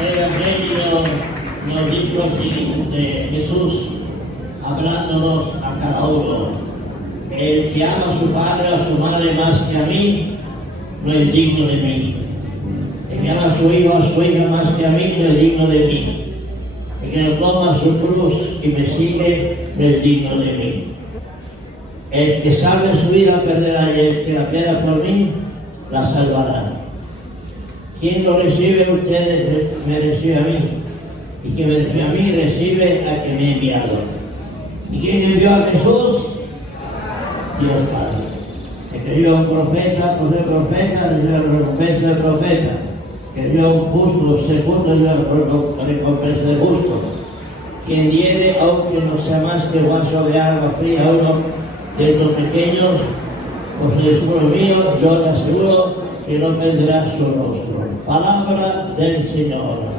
El Evangelio nos dice lo siguiente: Jesús, hablándonos a cada uno: el que ama a su padre o a su madre más que a mí, no es digno de mí. El que ama a su hijo o a su hija más que a mí, no es digno de mí. El que no toma su cruz y me sigue, no es digno de mí. El que salve su vida perderá, y el que la pierda por mí, la salvará. Quien lo recibe, ustedes me recibe a mí. Y quien me recibe a mí, recibe a quien me ha enviado. ¿Y quién envió a Jesús? Dios Padre. El que recibe a un profeta, por ser profeta, recibe la recompensa del profeta. El que recibe a un justo, ser justo, recibe la recompensa del justo. Quien diere, aunque no sea más que vaso de agua fría a uno de estos pequeños, por ser seguro mío, yo le aseguro que no perderá su rostro. Palabra del Señor.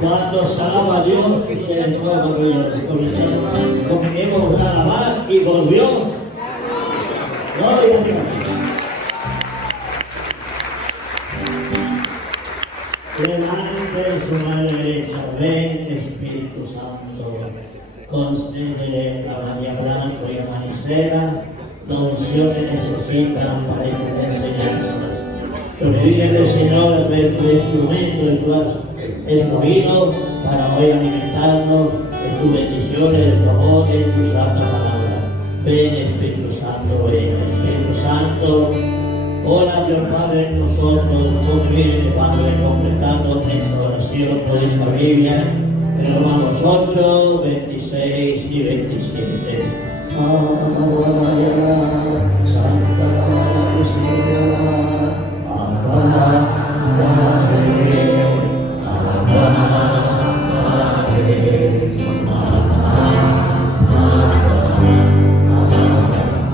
Cuando se alaba a Dios, y se entró comencemos a alabar y volvió. Gloria a Dios. Levante su mano derecha, ven Espíritu Santo, concédele a María Blanco y a Manicela la unción que necesitan para estas enseñanzas. Lo que vive el Señor a través de tu instrumento que tú has escogido para hoy alimentarnos de tus bendiciones, de tu amor, de tu santa palabra. Ven Espíritu Santo, ven Espíritu Santo. Ora Dios Padre en nosotros, como viene Padre, completando esta oración por esta Biblia, en Romanos 8, 26 y 27. Santa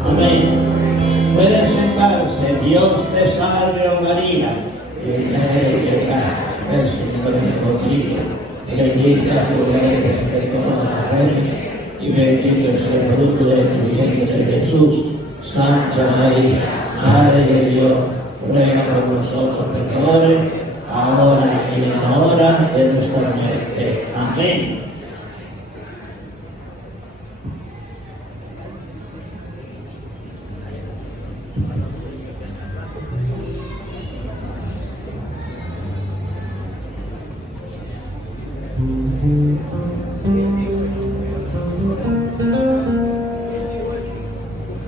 amén. Pueden sentarse. Dios te salve, oh María, llena de gracia, el Señor es contigo. Bendita tú eres entre todas las mujeres, y bendito es el fruto de tu vientre, Jesús. Santa María, Madre de Dios, ruega por nosotros pecadores, ahora y en la hora de nuestra muerte. Amén.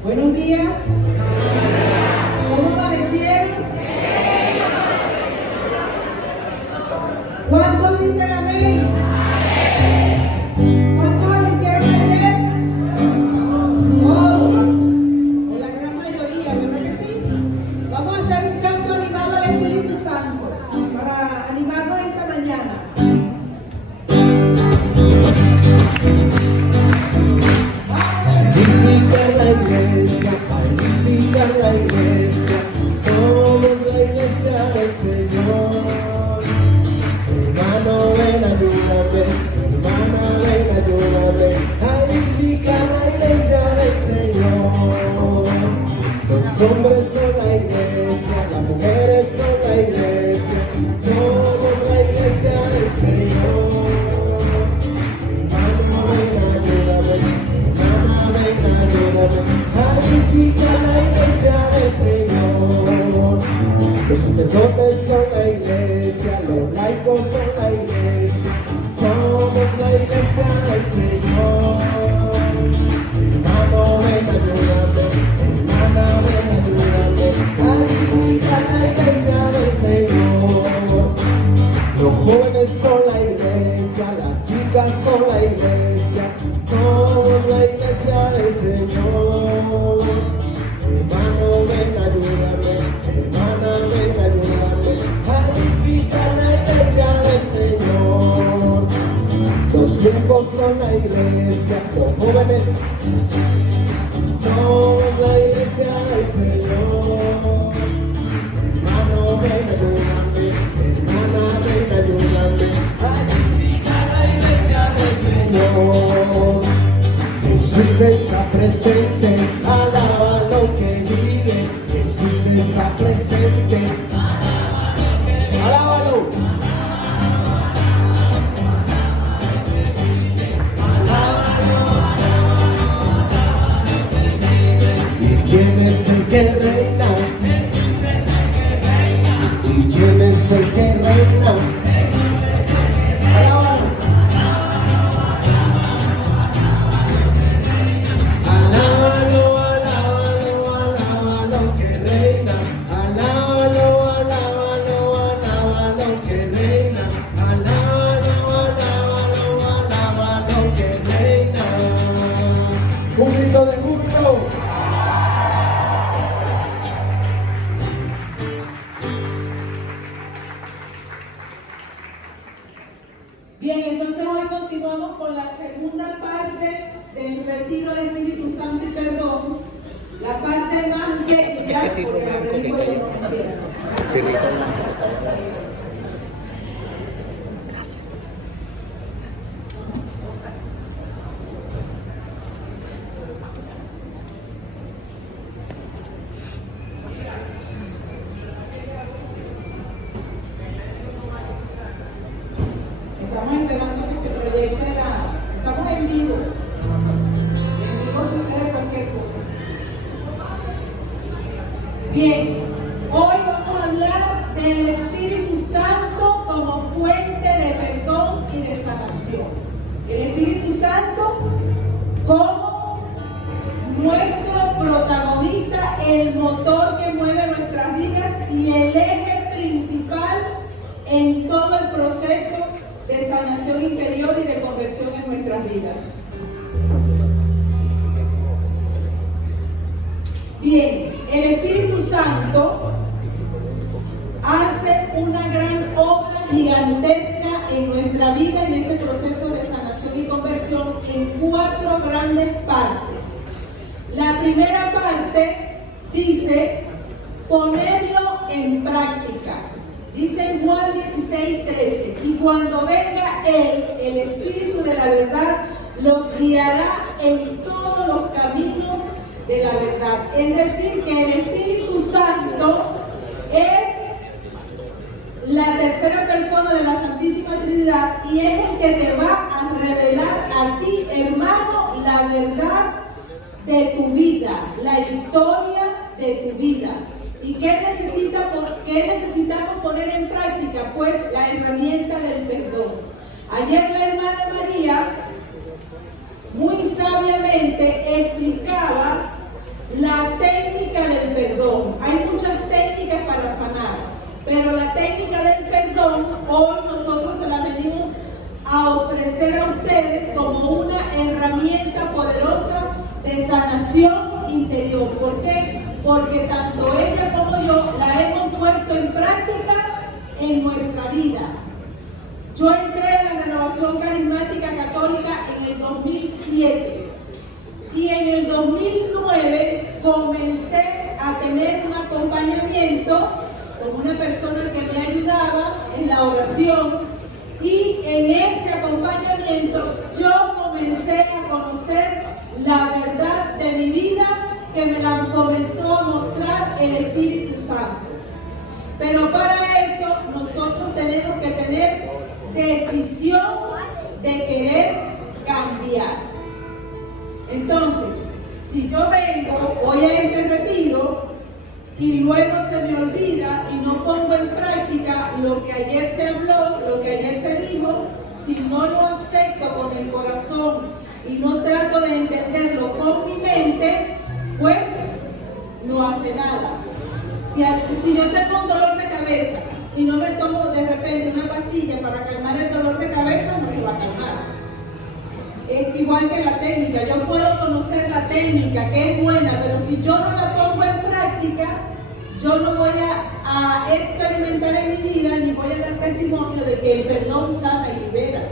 Buenos días. ¿Cómo amanecieron? ¿Cuántos dicen amén? ¿Cuántos asistieron ayer? Todos. O la gran mayoría, ¿verdad que sí? Vamos a hacer un canto animado al Espíritu Santo para animarnos esta mañana. Edificar la iglesia, somos la iglesia del Señor. Hermano, ven, ayúdame, hermana, ven, ayúdame a edificar la iglesia del Señor. Los hombres son la iglesia, las mujeres son la iglesia, somos la iglesia del Señor. Hermano, ven, ayúdame, hermana, ven, ayúdame a edificar la iglesia del Señor. Los sacerdotes son la iglesia, los laicos son la iglesia, somos la iglesia del Señor. Hermano, ven, ayúdame, hermana, ven, ayúdame a edificar la iglesia del Señor. Los jóvenes son la iglesia, las chicas son la iglesia, somos la iglesia del Señor. Hermano, ven, ayúdame, hermana, ven, ayúdame a edificar la iglesia del Señor. Los viejos son la iglesia, los jóvenes somos la iglesia del Señor. Hermano, ven, ayúdame, hermana, ven, ayúdame a edificar la iglesia del Señor. Jesús está presente, alaba lo que vive. Jesús está presente, alábalo. ¿Y quién es el que reina? ¿Y quién es el que reina? Alábalo. Alábalo, alábalo, alábalo que reina. Alábalo, alábalo, alábalo que reina. Alábalo, alábalo, alábalo que reina. Un grito de júbilo. Bien, entonces hoy continuamos con la segunda parte del retiro del Espíritu Santo y perdón, la parte más bella. Ese tipo blanco que cayó. Tirito blanco que está allá. Gracias. Estamos esperando que se proyecte estamos en vivo. En vivo sucede cualquier cosa. Bien, hoy vamos a hablar del Espíritu Santo como fuente de perdón y de sanación. El Espíritu Santo como nuestro protagonista, el motor que mueve nuestras vidas y el eje principal en todo el proceso de sanación interior y de conversión en nuestras vidas. Bien, el Espíritu Santo hace una gran obra gigantesca en nuestra vida en ese proceso de sanación y conversión en 4 grandes partes. La primera parte dice ponerlo en práctica. Dice en Juan 16:13, y cuando venga Él, el Espíritu de la verdad, los guiará en todos los caminos de la verdad. Es decir, que el Espíritu Santo es la tercera persona de la Santísima Trinidad y es el que te va a revelar a ti, hermano, la verdad de tu vida, la historia de tu vida. ¿Y qué necesitamos poner en práctica? Pues la herramienta del perdón. Ayer la hermana María muy sabiamente explicaba la técnica del perdón. Hay muchas técnicas para sanar, pero la técnica del perdón hoy nosotros se la venimos a ofrecer a ustedes como una herramienta poderosa de sanación interior. ¿Por qué? Porque tanto ella como yo la hemos puesto en práctica en nuestra vida. Yo entré a la Renovación Carismática Católica en el 2007 y en el 2009 comencé a tener un acompañamiento con una persona que me ayudaba en la oración, y en ese acompañamiento yo comencé a conocer la verdad de mi vida, que me la comenzó a mostrar el Espíritu Santo. Pero para eso nosotros tenemos que tener decisión de querer cambiar. Entonces, si yo vengo, voy a este retiro y luego se me olvida y no pongo en práctica lo que ayer se habló, lo que ayer se dijo, si no lo acepto con el corazón y no trato de entenderlo con mi mente, pues no hace nada. Si yo tengo un dolor de cabeza y no me tomo de repente una pastilla para calmar el dolor de cabeza, no se va a calmar. Es igual que la técnica. Yo puedo conocer la técnica, que es buena, pero si yo no la pongo en práctica, yo no voy a experimentar en mi vida, ni voy a dar testimonio de que el perdón sana y libera.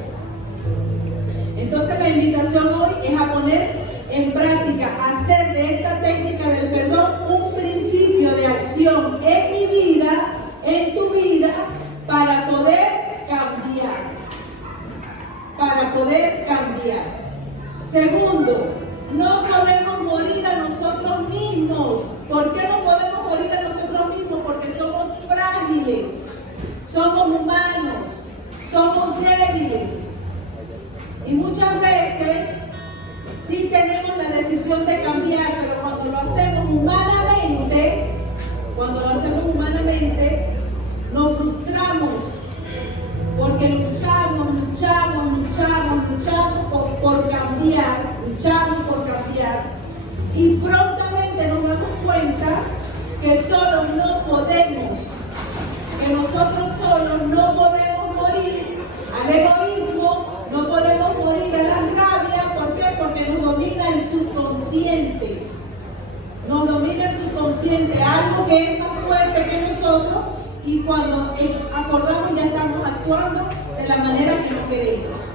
Entonces la invitación hoy es a poner en práctica, hacer de esta técnica del perdón un principio de acción en mi vida, en tu vida, para poder cambiar. Para poder cambiar. Segundo, no podemos morir a nosotros mismos. ¿Por qué no podemos morir a nosotros mismos? Porque somos frágiles, somos humanos, somos débiles. Y muchas veces sí tenemos la decisión de cambiar, pero cuando lo hacemos humanamente, nos frustramos. Porque luchamos por cambiar, y prontamente nos damos cuenta que solos no podemos, que nosotros solos no podemos morir al egoísmo, no podemos morir a la rabia. ¿Por qué? Porque nos domina el subconsciente, algo que es más fuerte que nosotros. Y cuando acordamos ya estamos actuando de la manera que no queremos.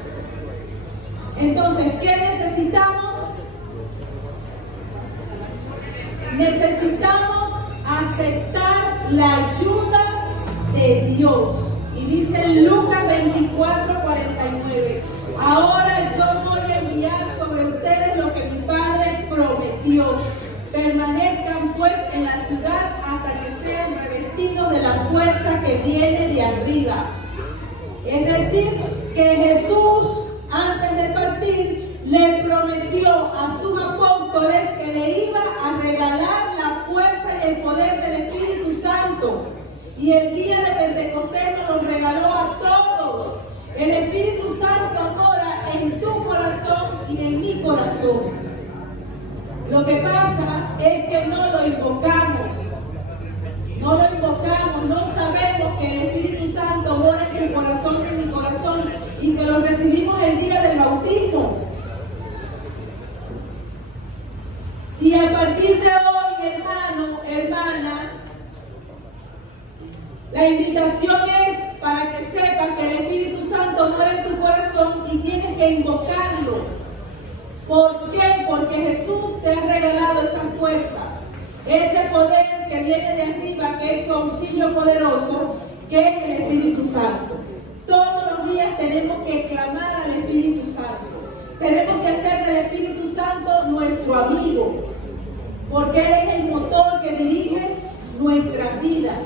Entonces, ¿qué necesitamos? Necesitamos aceptar la ayuda de Dios. Y dice en Lucas 24:49, ahora yo voy a enviar sobre ustedes lo que mi Padre prometió. Permanezcan pues en la ciudad hasta que sean revestidos de la fuerza que viene de arriba. Es decir, que Jesús, antes de partir, le prometió a sus apóstoles que le iba a regalar la fuerza y el poder del Espíritu Santo. Y el día de Pentecostés nos lo regaló a todos. El Espíritu Santo mora en tu corazón y en mi corazón. Lo que pasa es que no lo invocamos, no sabemos que el Espíritu Santo mora en tu corazón y en mi corazón, y que lo recibimos el día del bautismo. Y a partir de hoy, hermano, hermana, la invitación es para que sepas que el Espíritu Santo mora en tu corazón y tienes que invocarlo. ¿Por qué? Porque Jesús te ha regalado esa fuerza, ese poder que viene de arriba, que es tu auxilio poderoso, que es el Espíritu Santo. Todos los días tenemos que clamar al Espíritu Santo. Tenemos que hacer del Espíritu Santo nuestro amigo, porque Él es el motor que dirige nuestras vidas.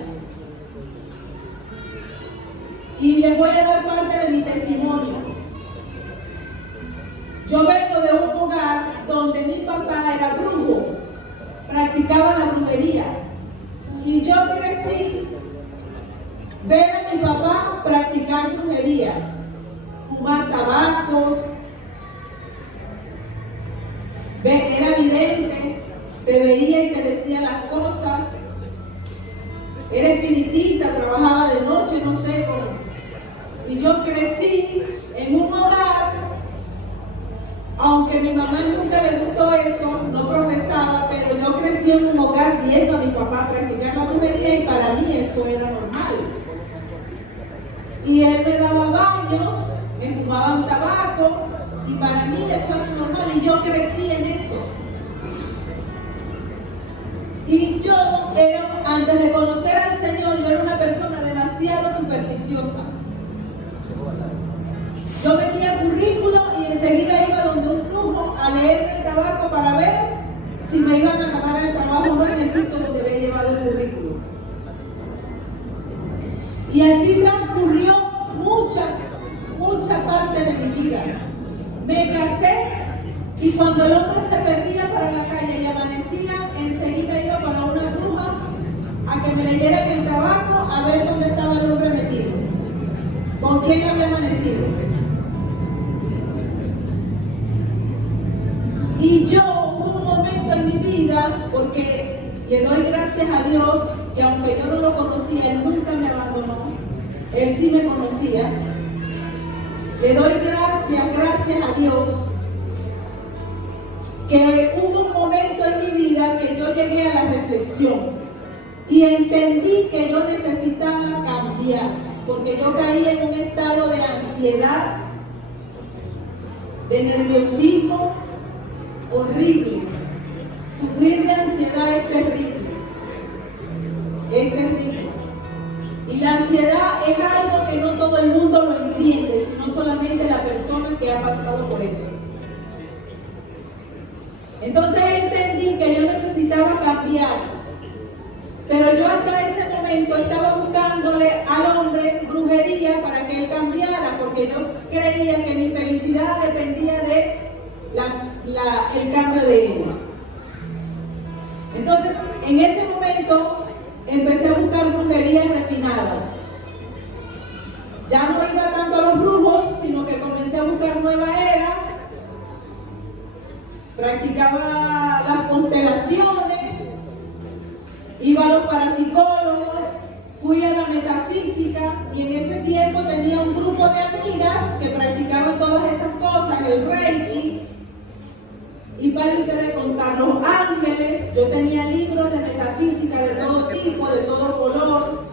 Y les voy a dar parte de mi testimonio. Yo vengo de un hogar donde mi papá era brujo, practicaba la brujería. Y yo crecí ver a mi papá practicar brujería, fumar tabacos, Era evidente, te veía y te decía las cosas. Era espiritista, trabajaba de noche, no sé cómo. Y yo crecí en un hogar, aunque a mi mamá nunca le gustó eso, no profesaba, pero yo crecí en un hogar viendo a mi papá practicar la brujería y para mí eso era normal. Y él me daba baños, me fumaban tabaco y para mí eso era normal y yo crecí en eso. Y yo antes de conocer al Señor, yo era una persona demasiado supersticiosa. Yo metía currículo y enseguida iba donde un brujo a leerme el tabaco para ver si me iban a ganar el trabajo o no en el sitio donde había llevado el currículo. Y así transcurrió mucha parte de mi vida. Me casé y cuando el hombre se perdía para la calle y amanecía, enseguida iba para una bruja a que me leyeran el tabaco a ver dónde estaba el hombre metido, con quién había amanecido. Y yo hubo un momento en mi vida, porque le doy gracias a Dios, que aunque yo no lo conocía, Él nunca me abandonó, Él sí me conocía. Le doy gracias a Dios, que hubo un momento en mi vida que yo llegué a la reflexión y entendí que yo necesitaba cambiar, porque yo caí en un estado de ansiedad, de nerviosismo horrible. Sufrir de ansiedad es terrible. Es terrible. Y la ansiedad es algo que no todo el mundo lo entiende, sino solamente la persona que ha pasado por eso. Entonces entendí que yo necesitaba cambiar. Pero yo hasta ese momento estaba buscándole al hombre brujería para que él cambiara, porque yo creía que mi felicidad dependía de el cambio de ella. Entonces, en ese momento empecé a buscar brujería refinada. Ya no iba tanto a los brujos, sino que comencé a buscar nueva era. Practicaba las constelaciones, iba a los parapsicólogos, fui a la metafísica y en ese tiempo tenía un grupo de amigas que practicaban todas esas cosas, el Reiki. Y para ustedes contar, los ángeles, yo tenía libros de metafísica de todo tipo, de todo color.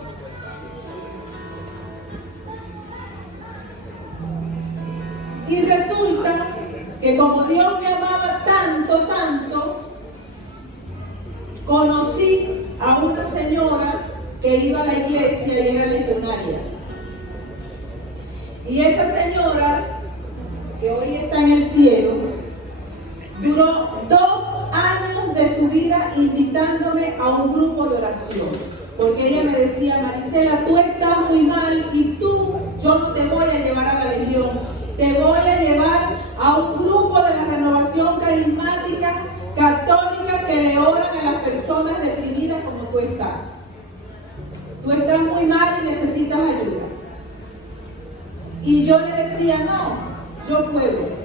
Y resulta que como Dios me amaba tanto, conocí a una señora que iba a la iglesia y era legionaria. Y esa señora, que hoy está en el cielo, duró 2 años de su vida invitándome a un grupo de oración. Porque ella me decía, Marisela, tú estás muy mal y yo no te voy a llevar a la legión. Te voy a llevar a un grupo de la renovación carismática católica que le oran a las personas deprimidas como tú estás. Tú estás muy mal y necesitas ayuda. Y yo le decía, no, yo puedo.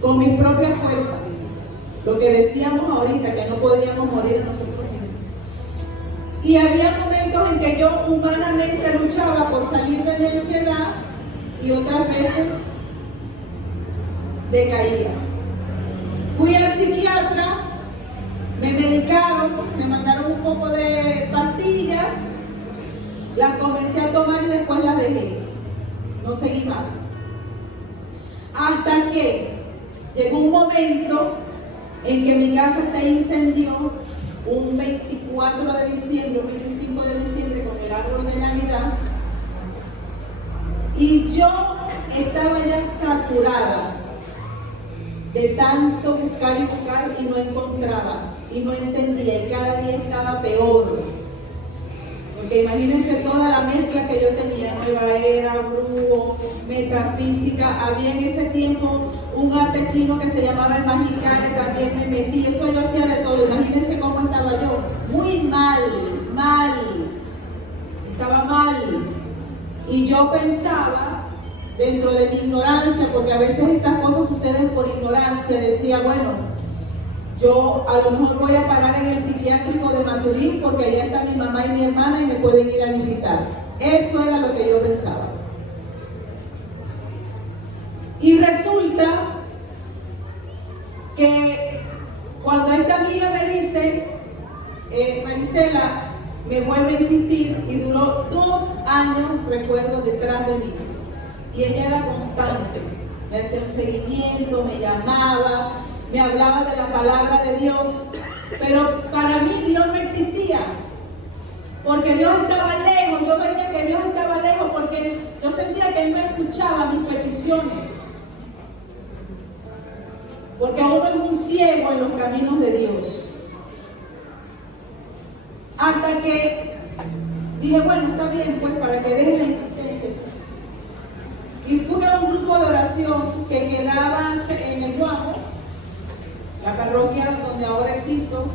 Con mis propias fuerzas. Lo que decíamos ahorita, que no podíamos morir en nosotros mismos. Y había momentos en que yo humanamente luchaba por salir de mi ansiedad y otras veces decaía. Fui al psiquiatra, me medicaron, me mandaron un poco de pastillas, las comencé a tomar y después las dejé. No seguí más. Hasta que llegó un momento en que mi casa se incendió un 24 de diciembre, un 25 de diciembre con el árbol de Navidad. Y yo estaba ya saturada de tanto buscar y no encontraba y no entendía y cada día estaba peor. Porque imagínense toda la mezcla que yo tenía, nueva era, brujo, metafísica. Había en ese tiempo un arte chino que se llamaba el Magicare, también me metí, eso yo hacía de todo. Imagínense cómo estaba yo, muy mal, estaba mal. Y yo pensaba, dentro de mi ignorancia, porque a veces estas cosas suceden por ignorancia, decía, bueno, Yo a lo mejor voy a parar en el psiquiátrico de Maturín porque allá está mi mamá y mi hermana y me pueden ir a visitar. Eso era lo que yo pensaba. Y resulta que cuando esta amiga me dice, Marisela, me vuelve a insistir y duró 2 años, recuerdo, detrás de mí. Y ella era constante, me hacía un seguimiento, me llamaba, me hablaba de la palabra de Dios, pero para mí Dios no existía, porque Dios estaba lejos. Yo veía que Dios estaba lejos porque yo sentía que Él no escuchaba mis peticiones, porque uno es un ciego en los caminos de Dios. Hasta que dije, bueno, está bien, pues para que deje la insistencia. Y fui a un grupo de oración que quedaba en el Guapo, la parroquia donde ahora existo,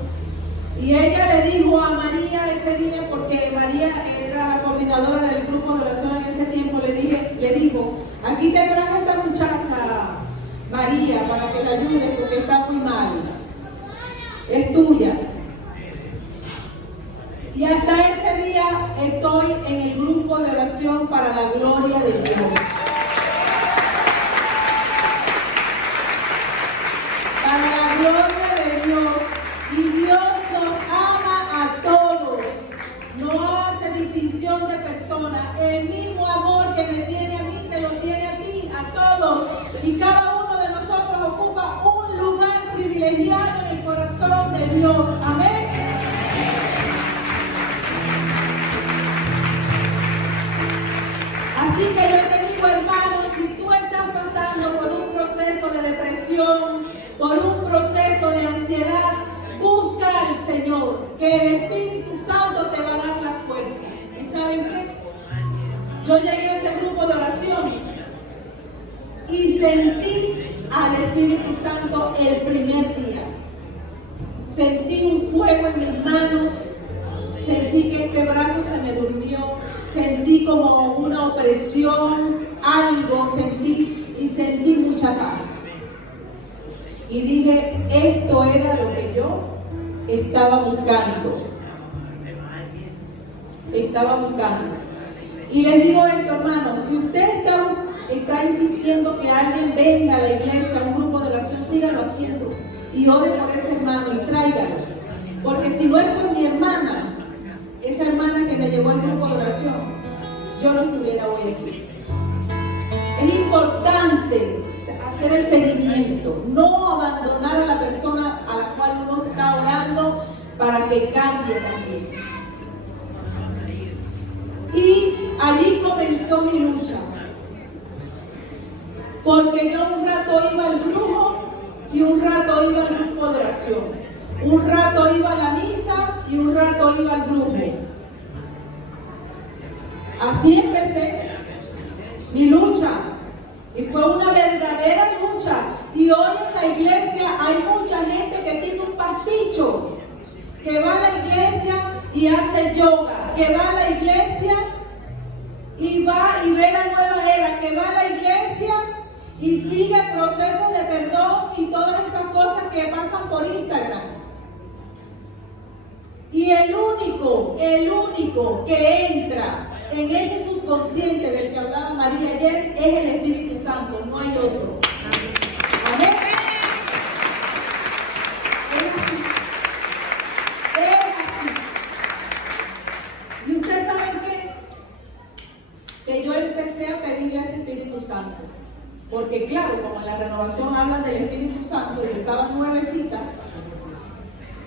y ella le dijo a María ese día, porque María era la coordinadora del grupo de oración en ese tiempo, le dijo, aquí te traje esta muchacha, María, para que la ayudes porque está muy mal, es tuya. Y hasta ese día estoy en el grupo de oración para la gloria de Dios. Para la gloria de Dios. Y Dios nos ama a todos. No hace distinción de personas. El mismo amor que me tiene a mí, te lo tiene a ti, a todos. Y cada uno de nosotros ocupa un lugar privilegiado en el corazón de Dios. Amén. Así que yo te digo, hermano, si tú estás pasando por un proceso de depresión, por un proceso de ansiedad, busca al Señor, que el Espíritu Santo te va a dar la fuerza. ¿Y saben qué? Yo llegué a ese grupo de oración y sentí al Espíritu Santo el primer día. Sentí un fuego en mis manos, sentí que este brazo se me durmió, sentí como una opresión, algo sentí mucha paz. Y dije, esto era lo que yo estaba buscando. Y les digo esto, hermano, si usted está insistiendo que alguien venga a la iglesia, a un grupo de oración, sígalo haciendo. Y ore por ese hermano y tráigalo. Porque si no es por mi hermana, esa hermana que me llevó al grupo de oración, yo no estuviera hoy aquí. Es importante hacer el seguimiento, no abandonar a la persona a la cual uno está orando para que cambie también. Y allí comenzó mi lucha, porque yo un rato iba al brujo y un rato iba al grupo de oración, un rato iba a la misa y un rato iba al brujo. Así empecé mi lucha y fue una verdadera lucha. Y hoy en la iglesia hay mucha gente que tiene un pasticho, que va a la iglesia y hace yoga, que va a la iglesia y va y ve la nueva era, que va a la iglesia y sigue procesos de perdón y todas esas cosas que pasan por Instagram. Y el único que entra en ese subconsciente del que hablaba María ayer es el Espíritu Santo, no hay otro. Amén. Es así. Y ustedes saben que yo empecé a pedirle a ese Espíritu Santo, porque claro, como en la renovación hablan del Espíritu Santo y estaban nuevecitas,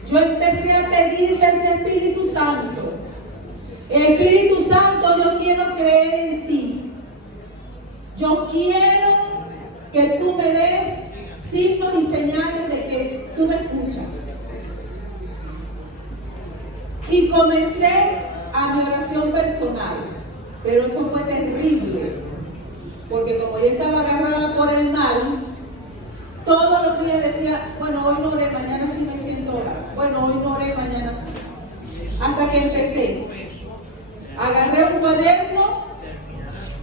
yo empecé a pedirle a ese Espíritu Santo. Espíritu Santo, yo quiero creer en ti. Yo quiero que tú me des signos y señales de que tú me escuchas. Y comencé a mi oración personal, pero eso fue terrible, porque como yo estaba agarrada por el mal, todos los días decía, bueno, hoy no oré, mañana sí me siento orar. Bueno, hoy no oré, mañana sí. Hasta que empecé. Agarré un cuaderno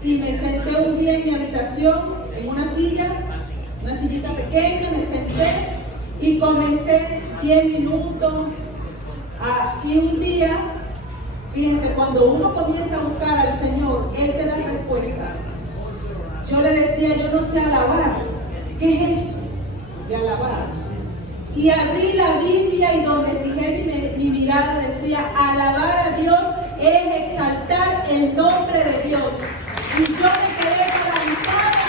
y me senté un día en mi habitación, en una sillita pequeña, me senté Y comencé 10 minutos. Y un día, fíjense, cuando uno comienza a buscar al Señor, Él te da respuestas. Yo le decía, yo no sé alabar. ¿Qué es eso de alabar? Y abrí la Biblia y donde fijé mi mirada decía, alabar a Dios es exaltar el nombre de Dios. Y yo me quedé paralizada,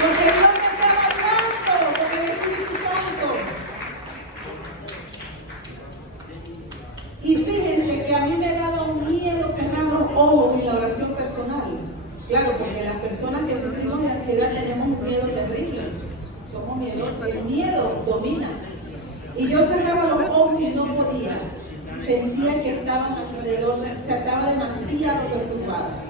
porque Dios me estaba hablando con el Espíritu Santo. Y fíjense que a mí me daba un miedo cerrar los ojos en la oración personal. Claro, porque las personas que sufrimos de ansiedad tenemos un miedo terrible. Somos miedosos, el miedo domina. Y yo cerraba los ojos y no podía. Sentía que estaban alrededor, o sea, estaba demasiado perturbada.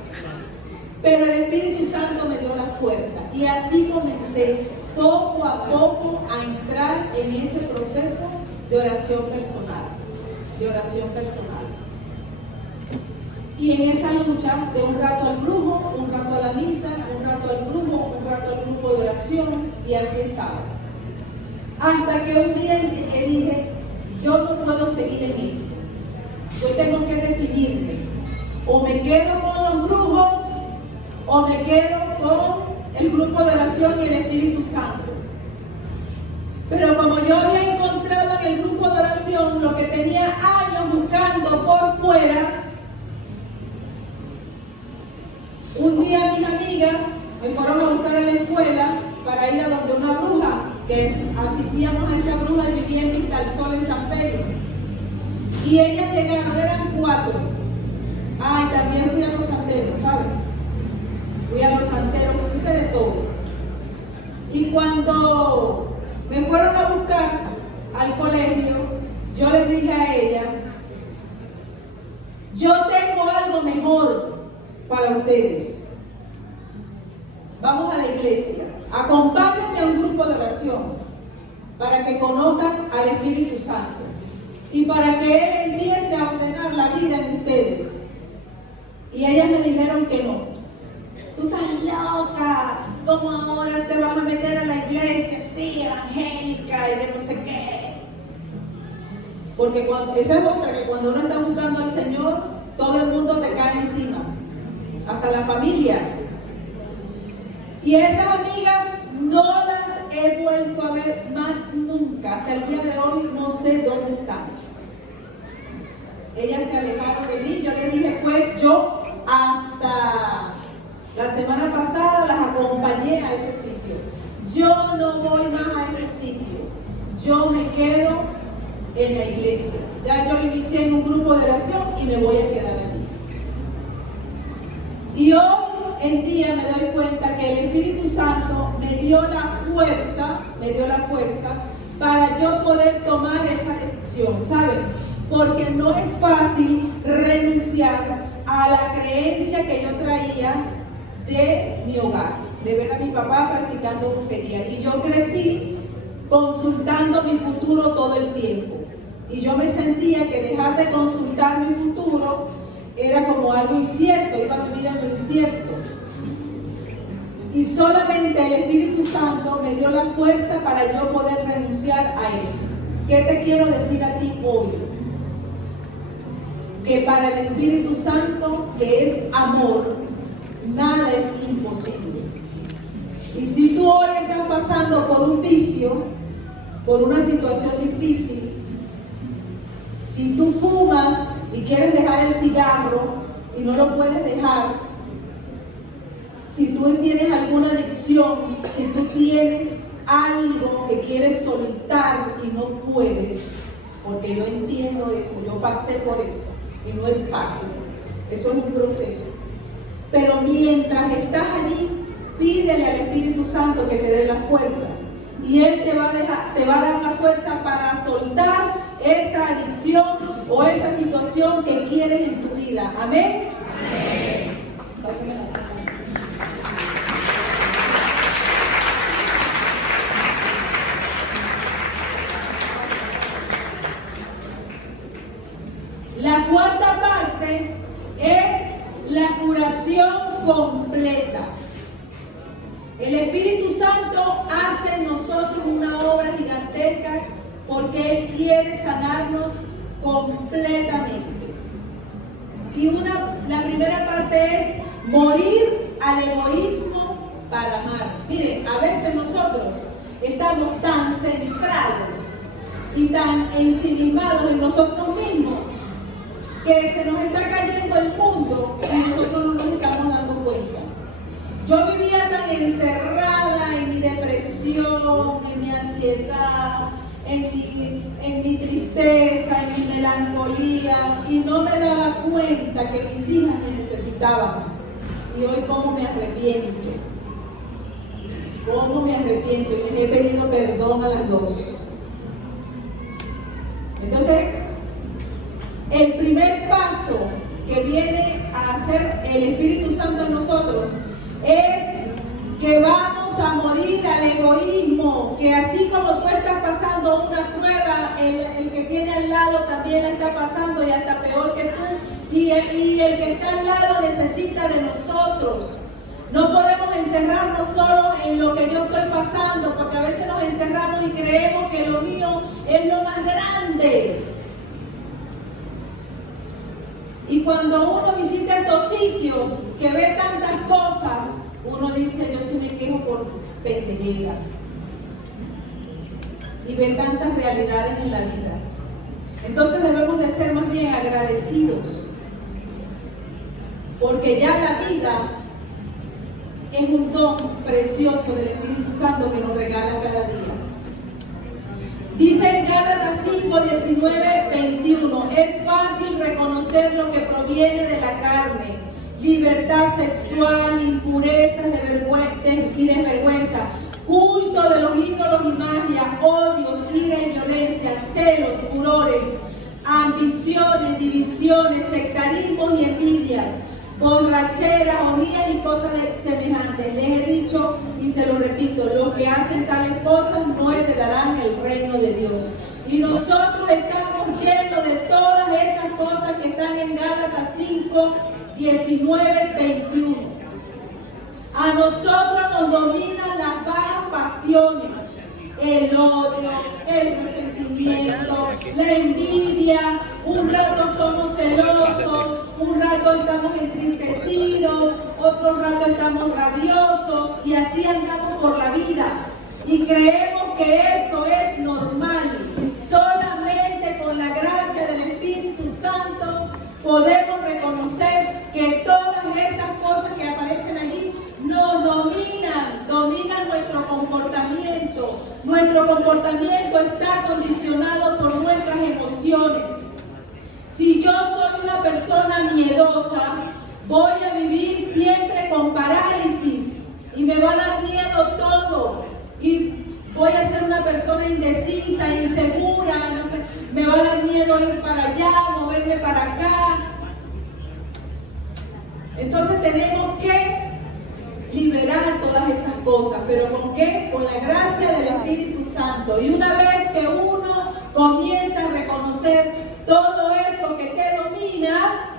Pero el Espíritu Santo me dio la fuerza. Y así comencé poco a poco a entrar en ese proceso de oración personal. Y en esa lucha, de un rato al brujo, un rato a la misa, un rato al brujo, un rato al grupo de oración, y así estaba. Hasta que un día dije, yo no puedo seguir en esto. Yo tengo que definirme. O me quedo con los brujos, o me quedo con el grupo de oración y el Espíritu Santo. Pero como yo había encontrado en el grupo de oración lo que tenía años buscando por fuera, un día mis amigas me fueron a buscar a la escuela para ir a donde una bruja, que asistíamos a esa bruja y vivía en Vistasol en San Félix. Y ellas llegaron, eran 4. Y también fui a los santeros, ¿saben? Fui a los santeros, hice de todo. Y cuando me fueron a buscar al colegio, yo les dije a ella, yo tengo algo mejor para ustedes. Vamos a la iglesia, acompáñenme a un grupo de oración para que conozcan al Espíritu Santo y para que Él empiece a ordenar la vida en ustedes. Y ellas me dijeron que no. Tú estás loca, ¿cómo ahora te vas a meter a la iglesia así, evangélica y de no sé qué? Porque esa es otra, que cuando uno está buscando al Señor, todo el mundo te cae encima, hasta la familia. Y esas amigas no las he vuelto a ver más nunca. Hasta el día de hoy no sé dónde están. Ellas se alejaron de mí. Yo les dije, pues yo hasta la semana pasada las acompañé a ese sitio. Yo no voy más a ese sitio. Yo me quedo en la iglesia. Ya yo inicié en un grupo de oración y me voy a quedar allí. Y hoy en día me doy cuenta que el Espíritu Santo me dio la fuerza para yo poder tomar esa decisión, ¿saben? Porque no es fácil renunciar a la creencia que yo traía de mi hogar, de ver a mi papá practicando brujería. Y yo crecí consultando mi futuro todo el tiempo. Y yo me sentía que dejar de consultar mi futuro era como algo incierto, iba a vivir en lo incierto. Y solamente el Espíritu Santo me dio la fuerza para yo poder renunciar a eso. ¿Qué te quiero decir a ti hoy? Que para el Espíritu Santo, que es amor, nada es imposible. Y si tú hoy estás pasando por un vicio, por una situación difícil, si tú fumas y quieres dejar el cigarro y no lo puedes dejar, si tú tienes alguna adicción, si tú tienes algo que quieres soltar y no puedes, porque yo entiendo eso, yo pasé por eso y no es fácil, eso es un proceso. Pero mientras estás allí, pídele al Espíritu Santo que te dé la fuerza y Él te va a dar la fuerza para soltar esa adicción o esa situación que quieres en tu vida. Amén. Amén. Pásame la palabra. La cuarta parte es la curación completa. El Espíritu Santo hace en nosotros una obra gigantesca porque Él quiere sanarnos completamente. Y la primera parte es morir al egoísmo para amar. Miren, a veces nosotros estamos tan centrados y tan ensimismados en nosotros mismos que se nos está cayendo el mundo y nosotros no nos estamos dando cuenta. Yo vivía tan encerrada en mi depresión, en mi ansiedad, en mi tristeza, en mi melancolía, y no me daba cuenta que mis hijas me necesitaban. Y hoy cómo me arrepiento. Cómo me arrepiento, y les he pedido perdón a las dos. Entonces, el primer paso que viene a hacer el Espíritu Santo en nosotros es que vamos a morir al egoísmo, que así como tú estás pasando una prueba, el que tiene al lado también la está pasando y hasta peor que tú, y el que está al lado necesita de nosotros. No podemos encerrarnos solo en lo que yo estoy pasando, porque a veces nos encerramos y creemos que lo mío es lo más grande. Y cuando uno visita estos sitios, que ve tantas cosas, uno dice, yo sí me quejo por pendejeras. Y ve tantas realidades en la vida. Entonces debemos de ser más bien agradecidos. Porque ya la vida es un don precioso del Espíritu Santo que nos regala cada día. Dice en Gálatas 5, 19, 21, es fácil reconocer lo que proviene de la carne, libertad sexual, impurezas y desvergüenza, culto de los ídolos y magia, odios, ira y violencia, celos, furores, ambiciones, divisiones, sectarismos y envidias, borracheras, orgías y cosas semejantes. Les he dicho y se lo repito, los que hacen tales cosas no heredarán el reino de Dios. Y nosotros estamos llenos de todas esas cosas que están en Gálatas 5, 19, 21. A nosotros nos dominan las bajas pasiones, el odio, el resentimiento, la envidia. Un rato somos celosos, un rato estamos entristecidos, otro rato estamos rabiosos y así andamos por la vida. Y creemos que eso es normal. Solamente con la gracia del Espíritu Santo podemos reconocer que todas esas cosas que aparecen allí nos dominan nuestro comportamiento. Nuestro comportamiento está condicionado por nuestras emociones. Si yo soy una persona miedosa, voy a vivir siempre con parálisis y me va a dar miedo todo. Y voy a ser una persona indecisa, insegura, me va a dar miedo ir para allá, moverme para acá. Entonces tenemos que liberar todas esas cosas, pero ¿con qué? Con la gracia del Espíritu Santo. Y una vez que uno comienza a reconocer todo eso que te domina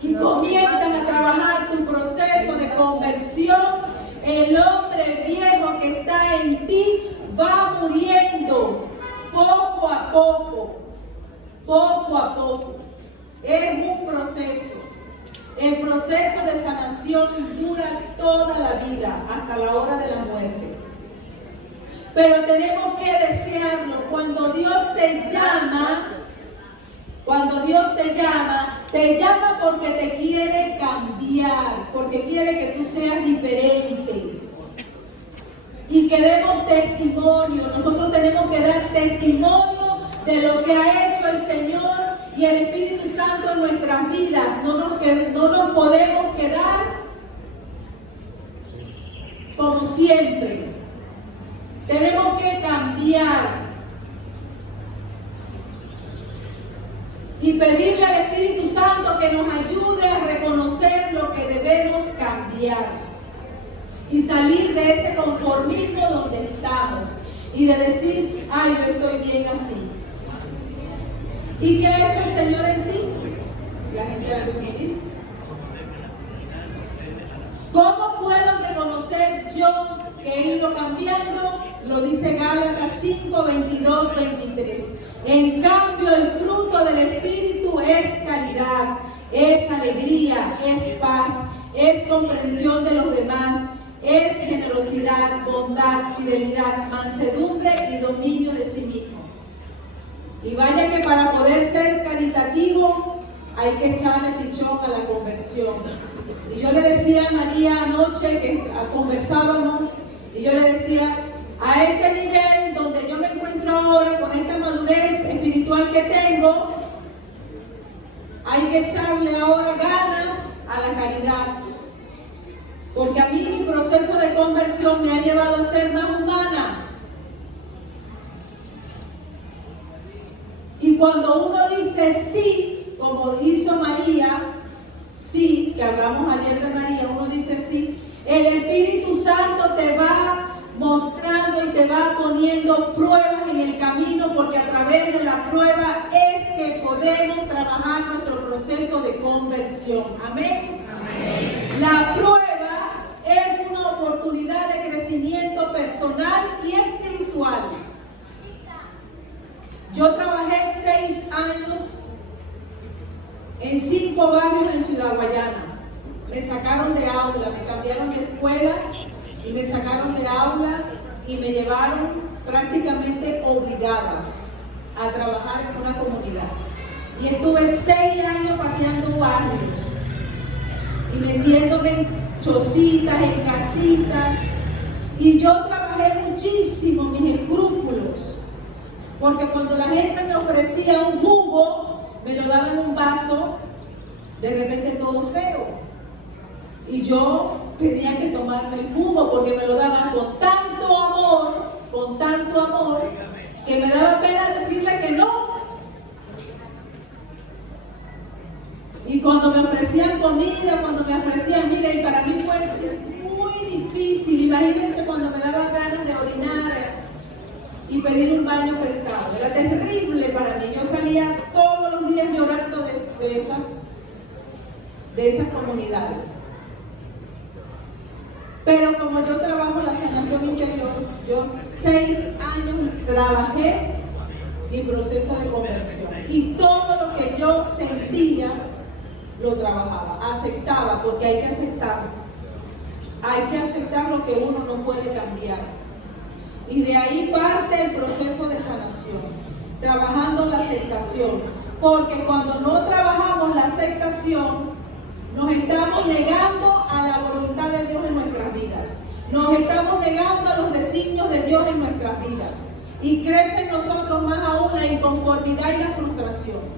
y comienzas a trabajar tu proceso de conversión, el hombre viejo que está en ti va muriendo poco a poco, poco a poco. Es un proceso. El proceso de sanación dura toda la vida, hasta la hora de la muerte. Pero tenemos que desearlo. Cuando Dios te llama te llama porque te quiere cambiar, porque quiere que tú seas diferente. Y que demos testimonio. Nosotros tenemos que dar testimonio de lo que ha hecho el Señor y el Espíritu Santo en nuestras vidas. No nos podemos quedar como siempre. Tenemos que cambiar y pedirle al Espíritu Santo que nos ayude a reconocer lo que debemos cambiar y salir de ese conformismo donde estamos y de decir, ay, yo estoy bien así. ¿Y qué ha hecho el Señor en ti? La gente a veces me dice, ¿cómo puedo reconocer yo que he ido cambiando, lo dice Gálatas 5, 22, 23. En cambio, el fruto del Espíritu es caridad, es alegría, es paz, es comprensión de los demás, es generosidad, bondad, fidelidad, mansedumbre y dominio de sí mismo. Y vaya que para poder ser caritativo hay que echarle pichón a la conversión. Y yo le decía a María anoche que conversábamos, y yo le decía, a este nivel donde yo me encuentro ahora, con esta madurez espiritual que tengo, hay que echarle ahora ganas a la caridad. Porque a mí mi proceso de conversión me ha llevado a ser más humana. Y cuando uno dice sí, como hizo María, sí, que hablamos ayer de María, uno dice sí, el Espíritu Santo te va mostrando y te va poniendo pruebas en el camino, porque a través de la prueba es que podemos trabajar nuestro proceso de conversión. Amén. Amén. La prueba es una oportunidad de crecimiento personal y espiritual. Yo trabajé 6 años en 5 barrios en Ciudad Guayana. Me sacaron de aula, me cambiaron de escuela y me sacaron de aula y me llevaron prácticamente obligada a trabajar en una comunidad. Y estuve 6 años pateando barrios y metiéndome en chocitas, en casitas. Y yo trabajé muchísimo mis escrúpulos, porque cuando la gente me ofrecía un jugo, me lo daban en un vaso, de repente todo feo. Y yo tenía que tomarme el jugo porque me lo daban con tanto amor, que me daba pena decirle que no. Y cuando me ofrecían comida, cuando me ofrecían, mire, y para mí fue muy difícil. Imagínense cuando me daba ganas de orinar y pedir un baño prestado. Era terrible para mí. Yo salía todos los días llorando de esas comunidades. Pero como yo trabajo la sanación interior, yo 6 años trabajé mi proceso de conversión. Y todo lo que yo sentía, lo trabajaba, aceptaba, porque hay que aceptarlo. Hay que aceptar lo que uno no puede cambiar. Y de ahí parte el proceso de sanación, trabajando la aceptación. Porque cuando no trabajamos la aceptación, nos estamos negando a la voluntad de Dios en nuestras vidas. Nos estamos negando a los designios de Dios en nuestras vidas. Y crece en nosotros más aún la inconformidad y la frustración.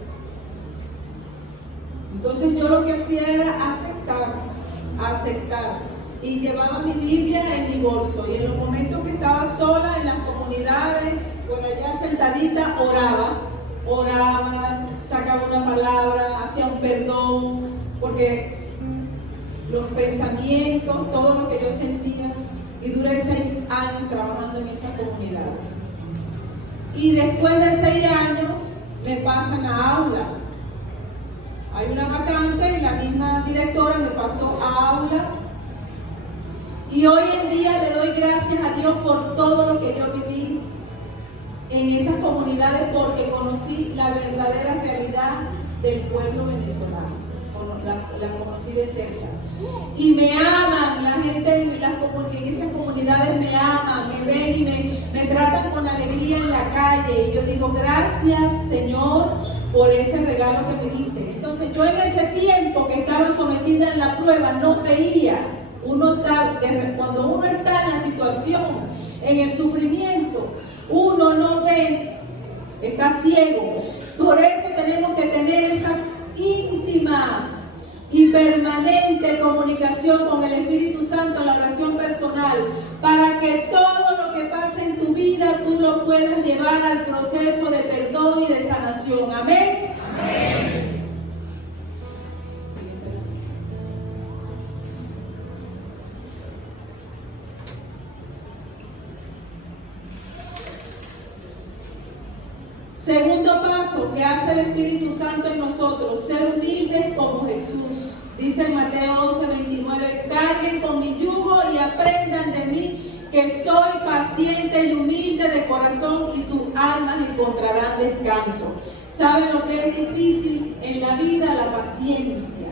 Entonces yo lo que hacía era aceptar. Y llevaba mi Biblia en mi bolso. Y en los momentos que estaba sola en las comunidades, por allá sentadita, oraba, sacaba una palabra, hacía un perdón. Porque los pensamientos, todo lo que yo sentía, y duré 6 años trabajando en esas comunidades. Y después de 6 años me pasan a aula. Hay una vacante y la misma directora me pasó a aula. Y hoy en día le doy gracias a Dios por todo lo que yo viví en esas comunidades, porque conocí la verdadera realidad del pueblo venezolano. La conocí de cerca. Y me aman, la gente en esas comunidades me aman, me ven y me tratan con alegría en la calle. Y yo digo, gracias Señor por ese regalo que me diste. Entonces yo en ese tiempo que estaba sometida en la prueba no veía. Cuando uno está en la situación, en el sufrimiento, uno no ve, está ciego. Por eso tenemos que tener esa íntima y permanente comunicación con el Espíritu Santo, la oración personal, para que todo lo que pase en tu vida tú lo puedas llevar al proceso de perdón y de sanación. Amén. Amén. Segundo paso que hace el Espíritu Santo en nosotros, ser humildes como Jesús. Dice en Mateo 11:29, carguen con mi yugo y aprendan de mí, que soy paciente y humilde de corazón y sus almas encontrarán descanso. ¿Saben lo que es difícil en la vida? La paciencia.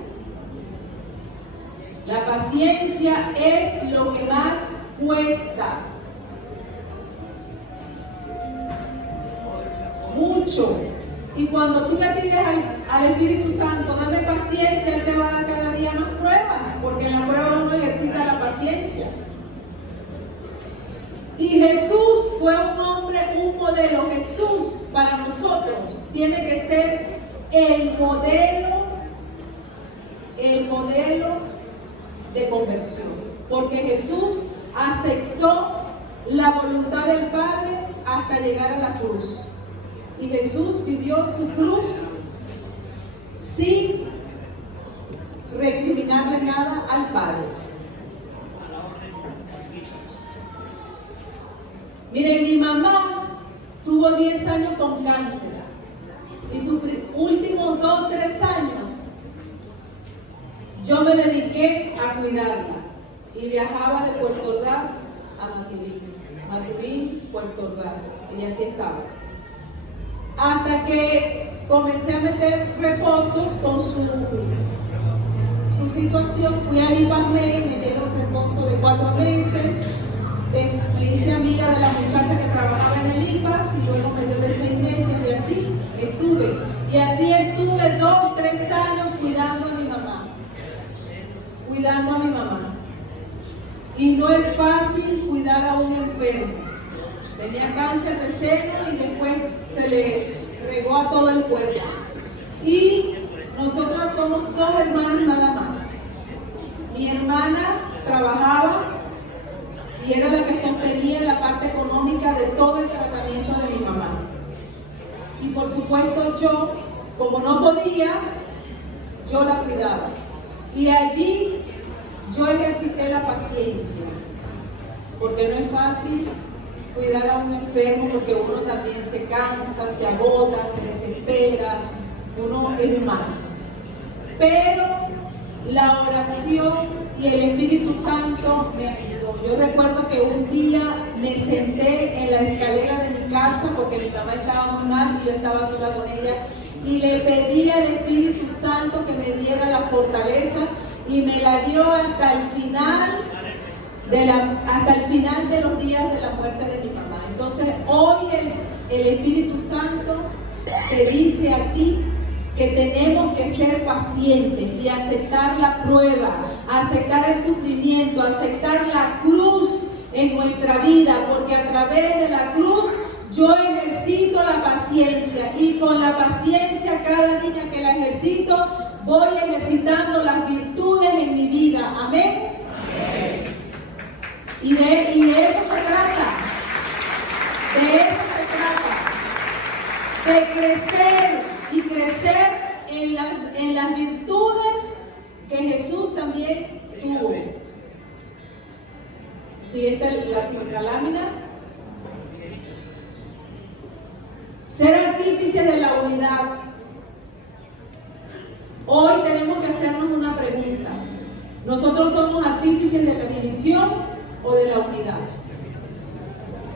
La paciencia es lo que más cuesta. Mucho. Y cuando tú le pides al Espíritu Santo, dame paciencia, Él te va a dar cada día más pruebas, porque en la prueba uno ejercita la paciencia. Y Jesús fue un hombre, un modelo. Jesús para nosotros tiene que ser el modelo de conversión. Porque Jesús aceptó la voluntad del Padre hasta llegar a la cruz. Y Jesús vivió su cruz sin recriminarle nada al Padre. Miren, mi mamá tuvo 10 años con cáncer y sus últimos 2 o 3 años yo me dediqué a cuidarla y viajaba de Puerto Ordaz a Maturín, Puerto Ordaz, y así estaba. Hasta que comencé a meter reposos con su situación. Fui a Lipasme, me dieron reposo de 4 meses. Me hice amiga de la muchacha que trabajaba en el IPAS y luego me dio de 6 meses y así estuve. Y así estuve 2 o 3 años cuidando a mi mamá. Y no es fácil cuidar a un enfermo. Tenía cáncer de seno y después se le regó a todo el cuerpo. Y nosotras somos 2 hermanas nada más. Mi hermana trabajaba y era la que sostenía la parte económica de todo el tratamiento de mi mamá. Y por supuesto yo, como no podía, yo la cuidaba. Y allí yo ejercité la paciencia, porque no es fácil cuidar a un enfermo, porque uno también se cansa, se agota, se desespera, uno es humano. Pero la oración y el Espíritu Santo me ayudó. Yo recuerdo que un día me senté en la escalera de mi casa porque mi mamá estaba muy mal y yo estaba sola con ella y le pedí al Espíritu Santo que me diera la fortaleza y me la dio hasta el final de los días de la muerte de mi mamá. Entonces hoy el Espíritu Santo te dice a ti que tenemos que ser pacientes y aceptar la prueba, aceptar el sufrimiento, aceptar la cruz en nuestra vida, porque a través de la cruz yo ejercito la paciencia y con la paciencia cada día que la ejercito voy ejercitando las virtudes en mi vida. Amén. Amén. Y de eso se trata. De eso se trata. De crecer y crecer en las virtudes que Jesús también tuvo. Siguiente, la siguiente lámina. Ser artífices de la unidad. Hoy tenemos que hacernos una pregunta. ¿Nosotros somos artífices de la división o de la unidad?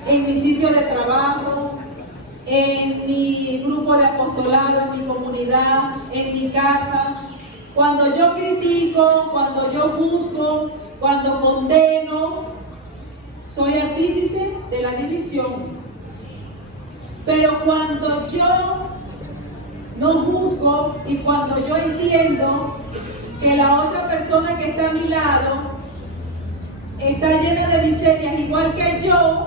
En mi sitio de trabajo, en mi grupo de apostolado, en mi comunidad, en mi casa. Cuando yo critico, cuando yo juzgo, cuando condeno, soy artífice de la división. Pero cuando yo no juzgo y cuando yo entiendo que la otra persona que está a mi lado está llena de miserias igual que yo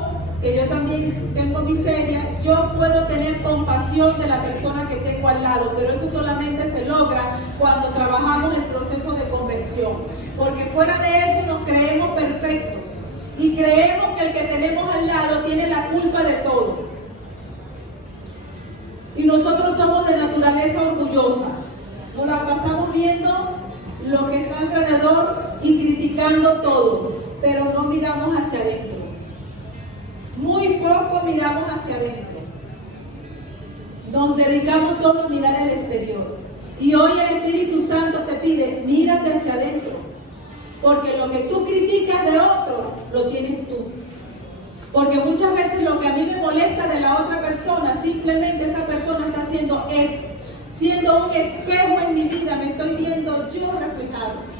también tengo miseria, yo puedo tener compasión de la persona que tengo al lado, pero eso solamente se logra cuando trabajamos el proceso de conversión, porque fuera de eso nos creemos perfectos y creemos que el que tenemos al lado tiene la culpa de todo. Y nosotros somos de naturaleza orgullosa, nos la pasamos viendo lo que está alrededor y criticando todo, pero no miramos hacia adentro. Muy poco miramos hacia adentro. Nos dedicamos solo a mirar el exterior. Y hoy el Espíritu Santo te pide, mírate hacia adentro. Porque lo que tú criticas de otro, lo tienes tú. Porque muchas veces lo que a mí me molesta de la otra persona, simplemente esa persona está siendo un espejo en mi vida, me estoy viendo yo reflejado.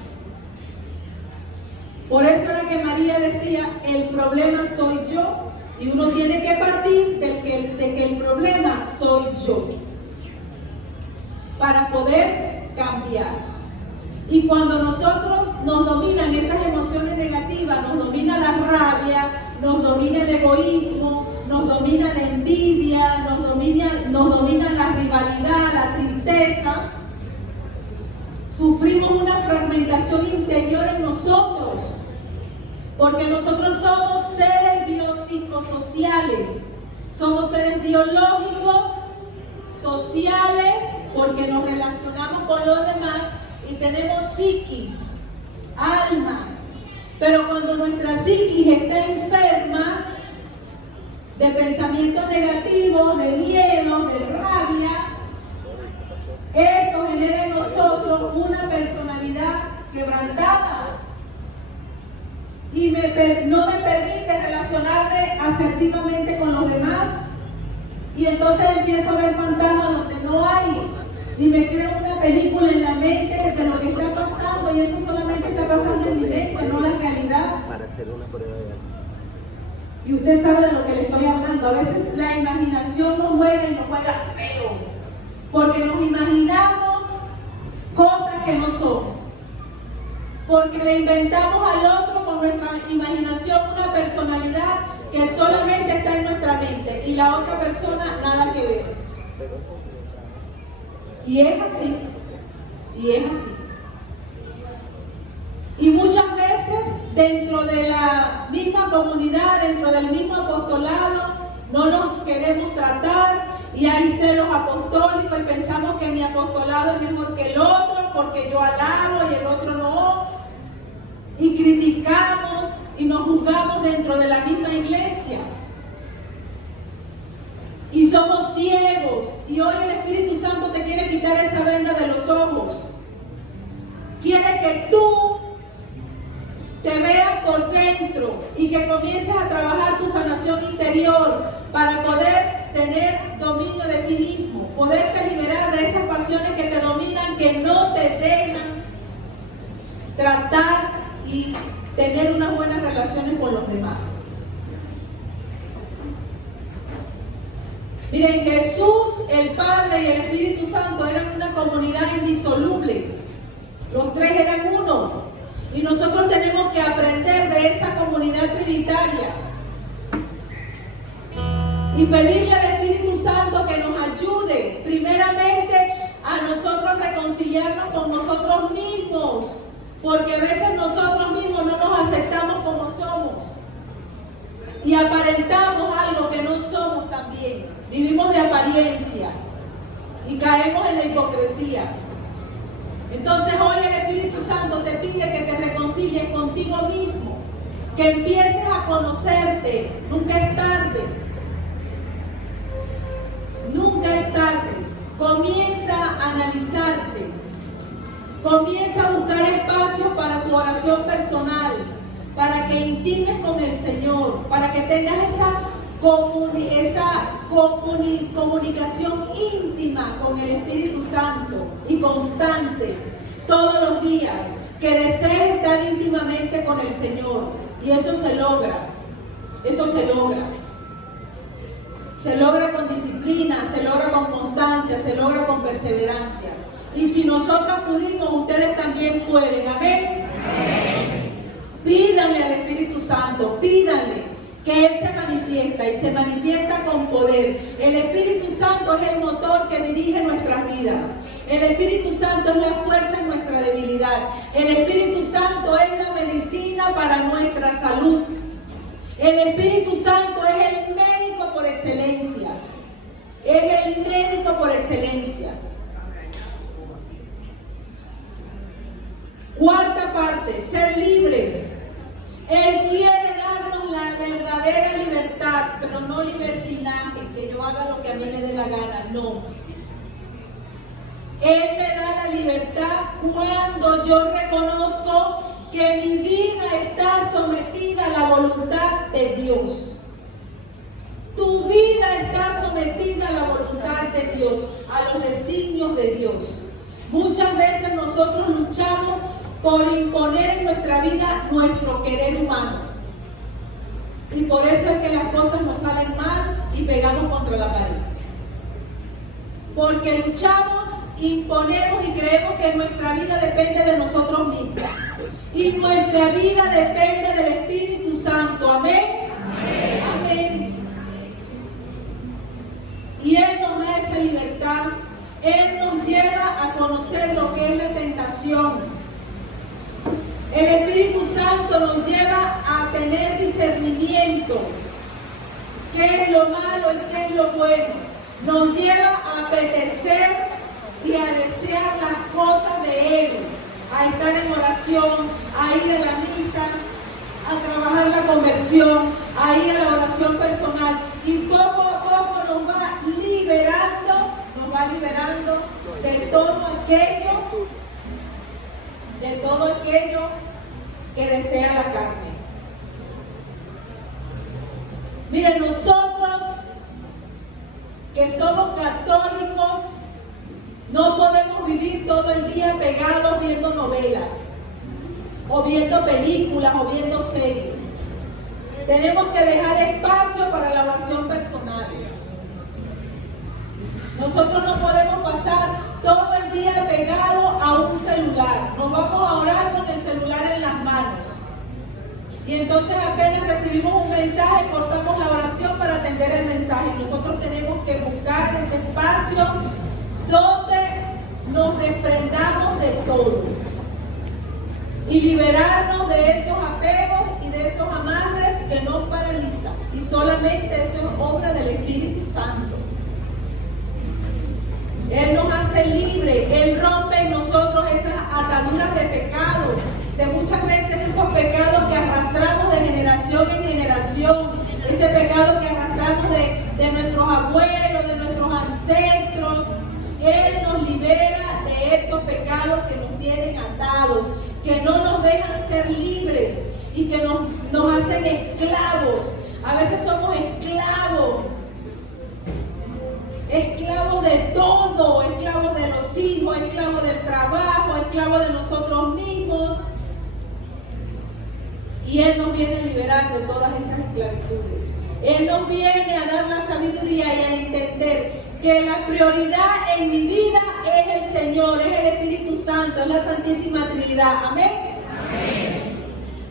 Por eso era que María decía, el problema soy yo, y uno tiene que partir de que el problema soy yo, para poder cambiar. Y cuando nosotros nos dominan esas emociones negativas, nos domina la rabia, nos domina el egoísmo, nos domina la envidia, nos domina la rivalidad, la tristeza, sufrimos una fragmentación interior en nosotros, porque nosotros somos seres biopsicosociales, somos seres biológicos, sociales, porque nos relacionamos con los demás y tenemos psiquis, alma. Pero cuando nuestra psiquis está enferma de pensamientos negativos, de miedo, de rabia, eso genera en nosotros una personalidad quebrantada y no me permite relacionarme asertivamente con los demás. Y entonces empiezo a ver fantasmas donde no hay, y me creo una película en la mente de lo que está pasando, y eso solamente está pasando en mi mente, no la realidad. Para hacer una prueba de... Y usted sabe de lo que le estoy hablando. A veces la imaginación nos juega y nos juega feo, porque nos imaginamos cosas que no somos, porque le inventamos al otro con nuestra imaginación una personalidad que solamente está en nuestra mente y la otra persona nada que ver. Y es así, Y muchas veces dentro de la misma comunidad, dentro del mismo apostolado, no nos queremos tratar y hay celos apostólicos y pensamos que mi apostolado es mejor que el otro porque yo alabo y el otro no. Y criticamos y nos juzgamos dentro de la misma iglesia. Y somos ciegos. Y hoy el Espíritu Santo te quiere quitar esa venda de los ojos. Quiere que tú te veas por dentro y que comiences a trabajar tu sanación interior para poder tener dominio de ti mismo, poderte liberar de esas pasiones que te dominan, que no te dejan tratar y tener unas buenas relaciones con los demás. Miren, Jesús, el Padre y el Espíritu Santo eran una comunidad indisoluble. Los tres eran uno. Y nosotros tenemos que aprender de esa comunidad trinitaria y pedirle al Espíritu Santo que nos ayude, primeramente, a nosotros reconciliarnos con nosotros mismos, porque a veces nosotros mismos no nos aceptamos como somos y aparentamos algo que no somos también. Vivimos de apariencia y caemos en la hipocresía. Entonces hoy el Espíritu Santo te pide que te reconcilies contigo mismo, que empieces a conocerte. Nunca es tarde. Nunca es tarde. Comienza a analizarte. Comienza a buscar espacios para tu oración personal, para que intimes con el Señor, para que tengas esa comunicación íntima con el Espíritu Santo y constante todos los días, que desees estar íntimamente con el Señor. Y eso se logra, se logra con disciplina, se logra con constancia, se logra con perseverancia. Y si nosotros pudimos, ustedes también pueden. Amén. Pídanle al Espíritu Santo, pídanle que Él se manifiesta y se manifiesta con poder. El Espíritu Santo es el motor que dirige nuestras vidas. El Espíritu Santo es la fuerza en nuestra debilidad. El Espíritu Santo es la medicina para nuestra salud. El Espíritu Santo es el médico por excelencia. Es el médico por excelencia. Cuarta parte, ser libres. Él quiere darnos la verdadera libertad, pero no libertinaje, que yo haga lo que a mí me dé la gana, no. Él me da la libertad cuando yo reconozco que mi vida está sometida a la voluntad de Dios. Tu vida está sometida a la voluntad de Dios, a los designios de Dios. Muchas veces nosotros luchamos por imponer en nuestra vida nuestro querer humano. Y por eso es que las cosas nos salen mal y pegamos contra la pared. Porque luchamos, imponemos y creemos que nuestra vida depende de nosotros mismos. Y nuestra vida depende del Espíritu Santo. Amén. Amén. Y Él nos da esa libertad. Él nos lleva a conocer lo que es la tentación. El Espíritu Santo nos lleva a tener discernimiento. ¿Qué es lo malo y qué es lo bueno? Nos lleva a apetecer y a desear las cosas de Él. A estar en oración, a ir a la misa, a trabajar la conversión, a ir a la oración personal. Y poco a poco nos va liberando de todo aquello que desea la carne. Miren, nosotros que somos católicos no podemos vivir todo el día pegados viendo novelas o viendo películas o viendo series. Tenemos que dejar espacio para la oración personal. Nosotros no podemos pasar todo el día pegado a un celular. Nos vamos a orar con el celular en las manos. Y entonces apenas recibimos un mensaje, cortamos la oración para atender el mensaje. Nosotros tenemos que buscar ese espacio donde nos desprendamos de todo. Y liberarnos de esos apegos y de esos amarres que nos paralizan. Y solamente eso es obra del Espíritu Santo. Él nos hace libre, Él rompe en nosotros esas ataduras de pecado, de muchas veces esos pecados que arrastramos de generación en generación, ese pecado que arrastramos de nuestros abuelos, de nuestros ancestros. Él nos libera de esos pecados que nos tienen atados, que no nos dejan ser libres y que nos hacen esclavos. A veces somos esclavos de todo, esclavos de los hijos, esclavos del trabajo, esclavos de nosotros mismos. Y Él nos viene a liberar de todas esas esclavitudes. Él nos viene a dar la sabiduría y a entender que la prioridad en mi vida es el Señor, es el Espíritu Santo, es la Santísima Trinidad. Amén. Amén.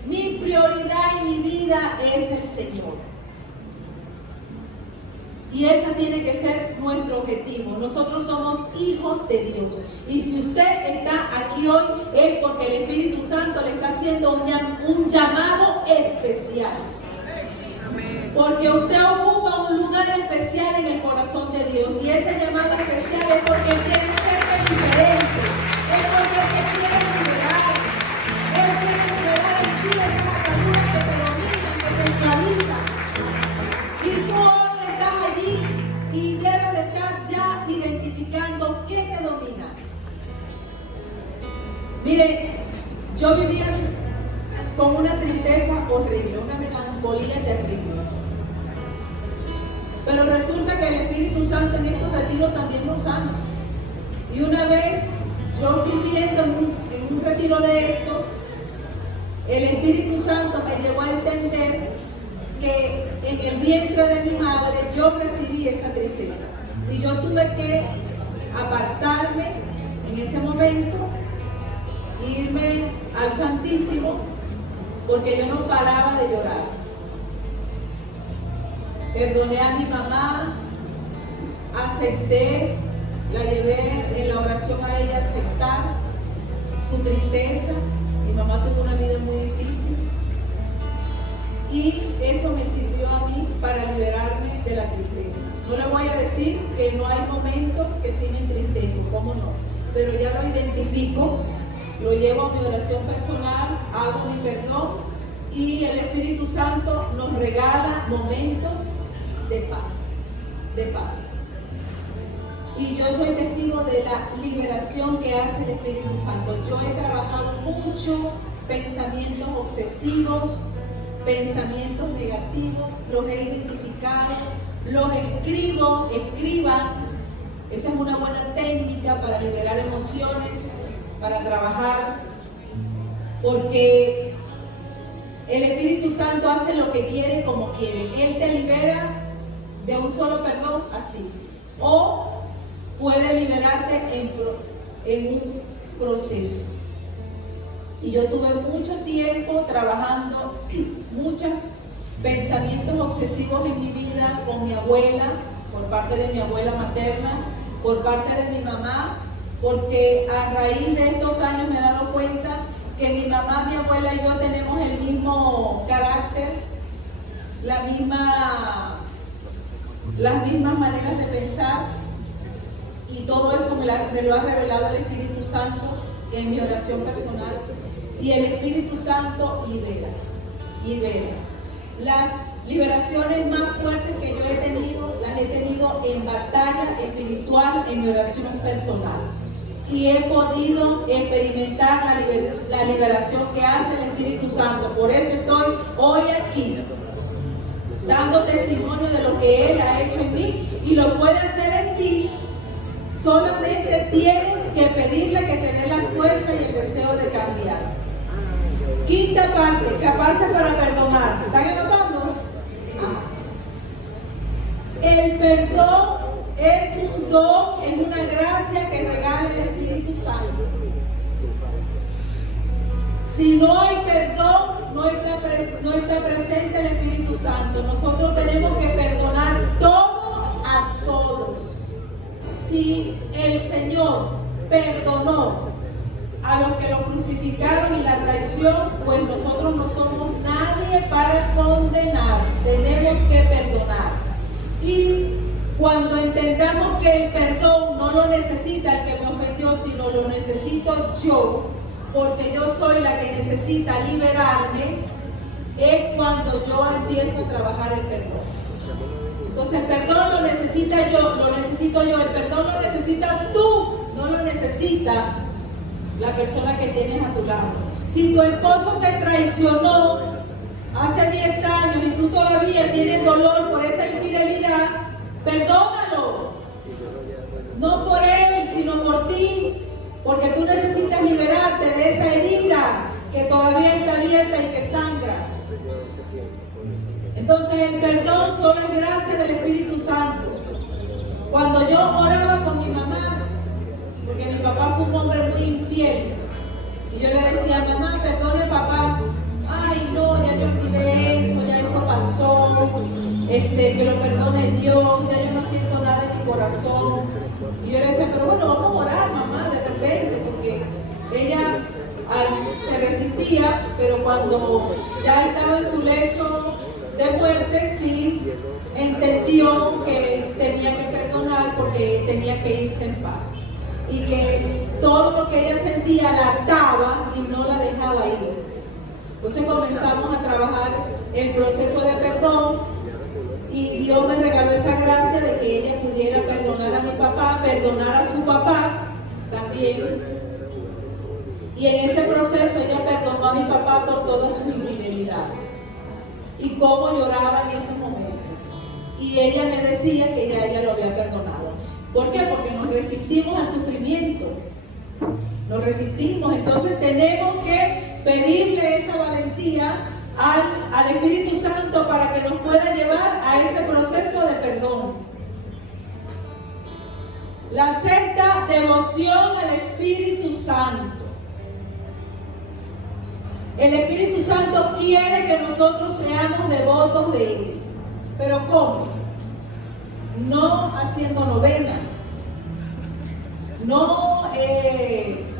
Mi prioridad en mi vida es el Señor. Y ese tiene que ser nuestro objetivo. Nosotros somos hijos de Dios. Y si usted está aquí hoy es porque el Espíritu Santo le está haciendo un llamado especial. Porque usted ocupa un lugar especial en el corazón de Dios. Y ese llamado especial es porque Él quiere ser diferente. Es porque Él te quiere liberar. Él quiere liberar en ti esas ataduras que te dominan, que te esclavizan. Y tú hoy estás allí y debes de estar ya identificando qué te domina. Mire, yo vivía con una tristeza horrible, una melancolía terrible. Pero resulta que el Espíritu Santo en estos retiros también nos sana. Y una vez, yo sirviendo en un retiro de estos, el Espíritu Santo me llevó a entender que en el vientre de mi madre yo recibí esa tristeza. Y yo tuve que apartarme en ese momento, irme al Santísimo, porque yo no paraba de llorar. Perdoné a mi mamá, acepté, la llevé en la oración a ella a aceptar su tristeza. Mi mamá tuvo una vida muy difícil y eso me sirvió a mí para liberarme de la tristeza. No le voy a decir que no hay momentos que sí me entristezco, ¿cómo no? Pero ya lo identifico, lo llevo a mi oración personal, hago mi perdón y el Espíritu Santo nos regala momentos de paz. Y yo soy testigo de la liberación que hace el Espíritu Santo. Yo he trabajado mucho pensamientos obsesivos, pensamientos negativos, los he identificado, los escriban. Esa es una buena técnica para liberar emociones, para trabajar, porque el Espíritu Santo hace lo que quiere y como quiere. Él te libera de un solo perdón, así. O puede liberarte en un proceso. Y yo tuve mucho tiempo trabajando muchos pensamientos obsesivos en mi vida con mi abuela, por parte de mi abuela materna, por parte de mi mamá, porque a raíz de estos años me he dado cuenta que mi mamá, mi abuela y yo tenemos el mismo carácter, las mismas maneras de pensar, y todo eso me lo ha revelado el Espíritu Santo en mi oración personal. Y el Espíritu Santo libera. Las liberaciones más fuertes que yo he tenido, las he tenido en batalla espiritual, en mi oración personal. Y he podido experimentar la liberación que hace el Espíritu Santo. Por eso estoy hoy aquí, dando testimonio de lo que Él ha hecho en mí y lo puede hacer en ti. Solamente tienes que pedirle que te dé la fuerza y el deseo de cambiar. Quinta parte, capaces para perdonar. ¿Están anotando? El perdón es un don, es una gracia que regala el Espíritu Santo. Si no hay perdón, no está presente el Espíritu Santo. Nosotros tenemos que perdonar todo a todos. Si el Señor perdonó a los que lo crucificaron y la traición, pues nosotros no somos nadie para condenar. Tenemos que perdonar. Y cuando entendamos que el perdón no lo necesita el que me ofendió, sino lo necesito yo, porque yo soy la que necesita liberarme, es cuando yo empiezo a trabajar el perdón. Entonces el perdón lo necesita yo, lo necesito yo, el perdón lo necesitas tú, no lo necesita la persona que tienes a tu lado. Si tu esposo te traicionó hace 10 años y tú todavía tienes dolor por esa infidelidad, perdónalo. No por él, sino por ti, porque tú necesitas liberarte de esa herida que todavía está abierta y que sangra. Entonces el perdón solo es gracia del Espíritu Santo. Cuando yo oraba con mi mamá, porque mi papá fue un hombre muy infiel, y yo le decía, mamá, perdone papá. Ay, no, ya yo olvidé eso, ya eso pasó, que lo perdone Dios, ya yo no siento nada en mi corazón. Y yo le decía, pero bueno, vamos a orar, mamá, de repente, porque ella se resistía, pero cuando ya estaba en su lecho de muerte, sí entendió que tenía que perdonar porque tenía que irse en paz. Y que todo lo que ella sentía la ataba y no la dejaba irse. Entonces comenzamos a trabajar el proceso de perdón y Dios me regaló esa gracia de que ella pudiera perdonar a mi papá, perdonar a su papá también. Y en ese proceso ella perdonó a mi papá por todas sus infidelidades. Y cómo lloraba en ese momento. Y ella me decía que ya ella lo había perdonado. ¿Por qué? Porque nos resistimos al sufrimiento. Nos resistimos. Entonces tenemos que pedirle esa valentía al Espíritu Santo para que nos pueda llevar a ese proceso de perdón. La sexta, devoción al Espíritu Santo. El Espíritu Santo quiere que nosotros seamos devotos de Él. ¿Pero cómo? No haciendo novenas, no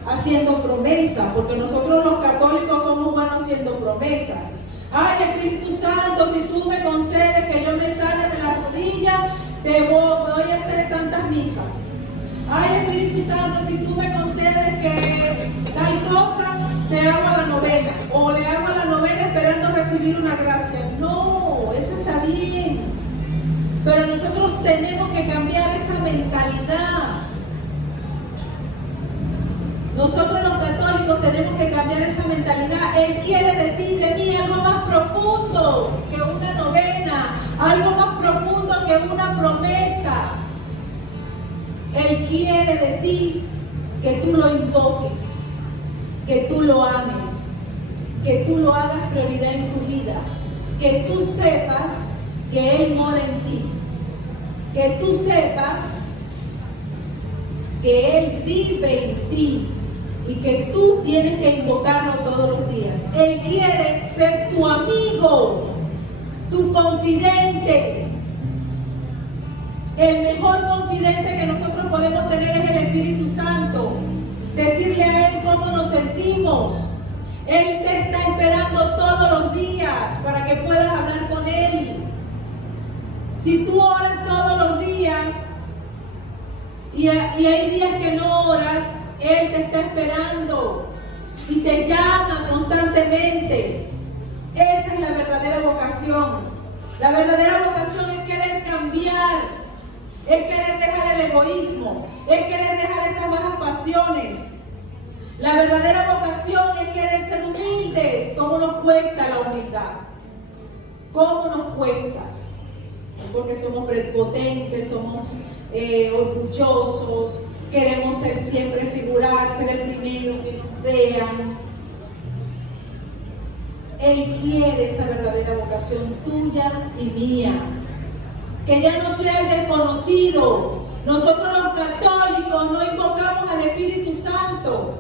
haciendo promesas, porque nosotros los católicos somos buenos haciendo promesas. Ay, Espíritu Santo, si tú me concedes que yo me sane de la rodilla, te voy a hacer tantas misas. Ay, Espíritu Santo, si tú me concedes que tal cosa, te hago la novena, o le hago la novena esperando recibir una gracia. No, eso está bien, pero nosotros tenemos que cambiar esa mentalidad. Nosotros los católicos tenemos que cambiar esa mentalidad. Él quiere de ti y de mí algo más profundo que una novena, algo más profundo que una promesa. Él quiere de ti que tú lo invoques, que tú lo ames, que tú lo hagas prioridad en tu vida, que tú sepas que Él mora en ti, que tú sepas que Él vive en ti y que tú tienes que invocarlo todos los días. Él quiere ser tu amigo, tu confidente. El mejor confidente que nosotros podemos tener es el Espíritu Santo. Decirle a Él cómo nos sentimos. Él te está esperando todos los días para que puedas hablar con Él. Si tú oras todos los días y hay días que no oras, Él te está esperando y te llama constantemente. Esa es la verdadera vocación. La verdadera vocación es querer cambiar, es querer dejar el egoísmo, es querer dejar esas bajas pasiones. La verdadera vocación es querer ser humildes. ¿Cómo nos cuesta la humildad? ¿Cómo nos cuesta? Porque somos prepotentes, somos orgullosos, queremos ser siempre figurar, ser el primero que nos vean. Él quiere esa verdadera vocación tuya y mía. Que ya no sea el desconocido. Nosotros los católicos no invocamos al Espíritu Santo.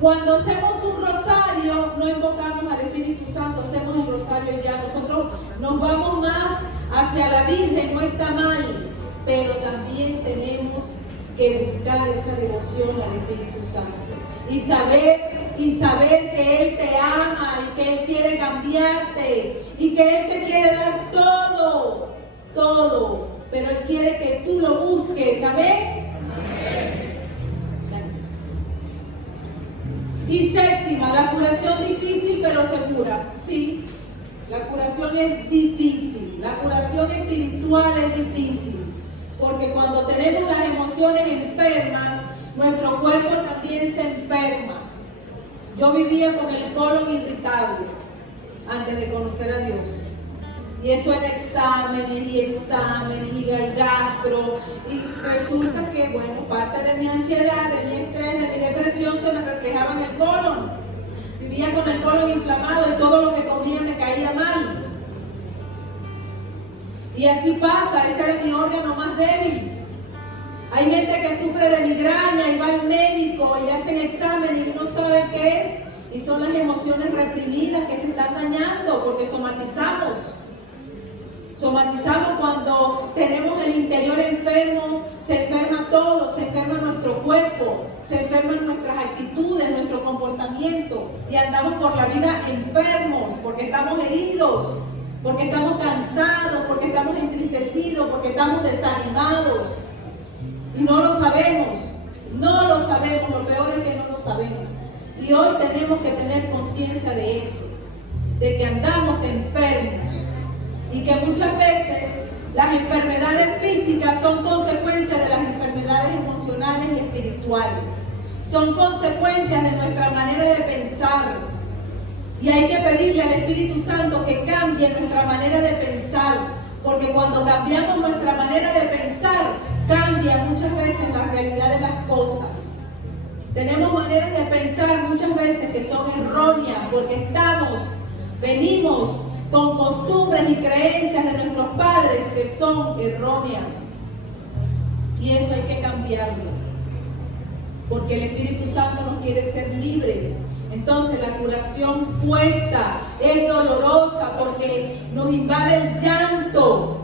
Cuando hacemos un rosario, no invocamos al Espíritu Santo, hacemos el rosario y ya. Nosotros nos vamos más hacia la Virgen, no está mal, pero también tenemos que buscar esa devoción al Espíritu Santo y saber que Él te ama y que Él quiere cambiarte y que Él te quiere dar todo, pero Él quiere que tú lo busques, ¿amén? Y séptima, la curación difícil pero segura. Sí, la curación es difícil, la curación espiritual es difícil, porque cuando tenemos las emociones enfermas, nuestro cuerpo también se enferma. Yo vivía con el colon irritable antes de conocer a Dios. Y eso era exámenes y el gastro. Y resulta que, bueno, parte de mi ansiedad, de mi estrés, de mi depresión se me reflejaba en el colon. Vivía con el colon inflamado y todo lo que comía me caía mal. Y así pasa, ese era mi órgano más débil. Hay gente que sufre de migraña y va al médico y le hacen exámenes y no saben qué es. Y son las emociones reprimidas que te están dañando porque somatizamos. Somatizamos cuando tenemos el interior enfermo, se enferma todo, se enferma nuestro cuerpo, se enferman nuestras actitudes, nuestro comportamiento y andamos por la vida enfermos porque estamos heridos, porque estamos cansados, porque estamos entristecidos, porque estamos desanimados y no lo sabemos, lo peor es que no lo sabemos. Y hoy tenemos que tener conciencia de eso, de que andamos enfermos. Y que muchas veces las enfermedades físicas son consecuencias de las enfermedades emocionales y espirituales. Son consecuencias de nuestra manera de pensar. Y hay que pedirle al Espíritu Santo que cambie nuestra manera de pensar. Porque cuando cambiamos nuestra manera de pensar, cambia muchas veces la realidad de las cosas. Tenemos maneras de pensar muchas veces que son erróneas porque venimos con costumbres y creencias de nuestros padres que son erróneas. Y eso hay que cambiarlo. Porque el Espíritu Santo nos quiere ser libres. Entonces la curación cuesta, es dolorosa porque nos invade el llanto.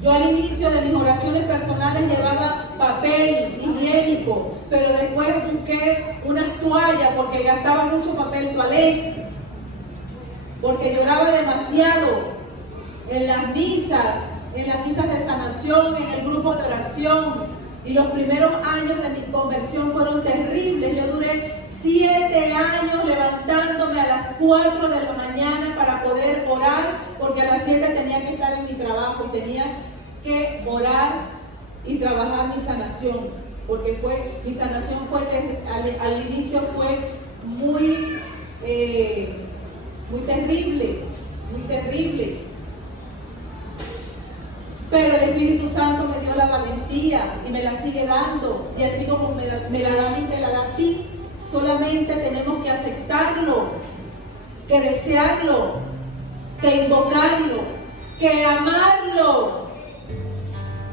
Yo al inicio de mis oraciones personales llevaba papel higiénico, pero después busqué unas toallas porque gastaba mucho papel toalé. Porque lloraba demasiado en las misas de sanación, en el grupo de oración. Y los primeros años de mi conversión fueron terribles. Yo duré 7 años levantándome a las 4 de la mañana para poder orar, porque a las 7 tenía que estar en mi trabajo y tenía que orar y trabajar mi sanación. Porque mi sanación al inicio fue muy terrible. muy terrible. Pero el Espíritu Santo me dio la valentía y me la sigue dando. Y así como me la da a mí, te la da a ti. Solamente tenemos que aceptarlo, que desearlo, que invocarlo, que amarlo.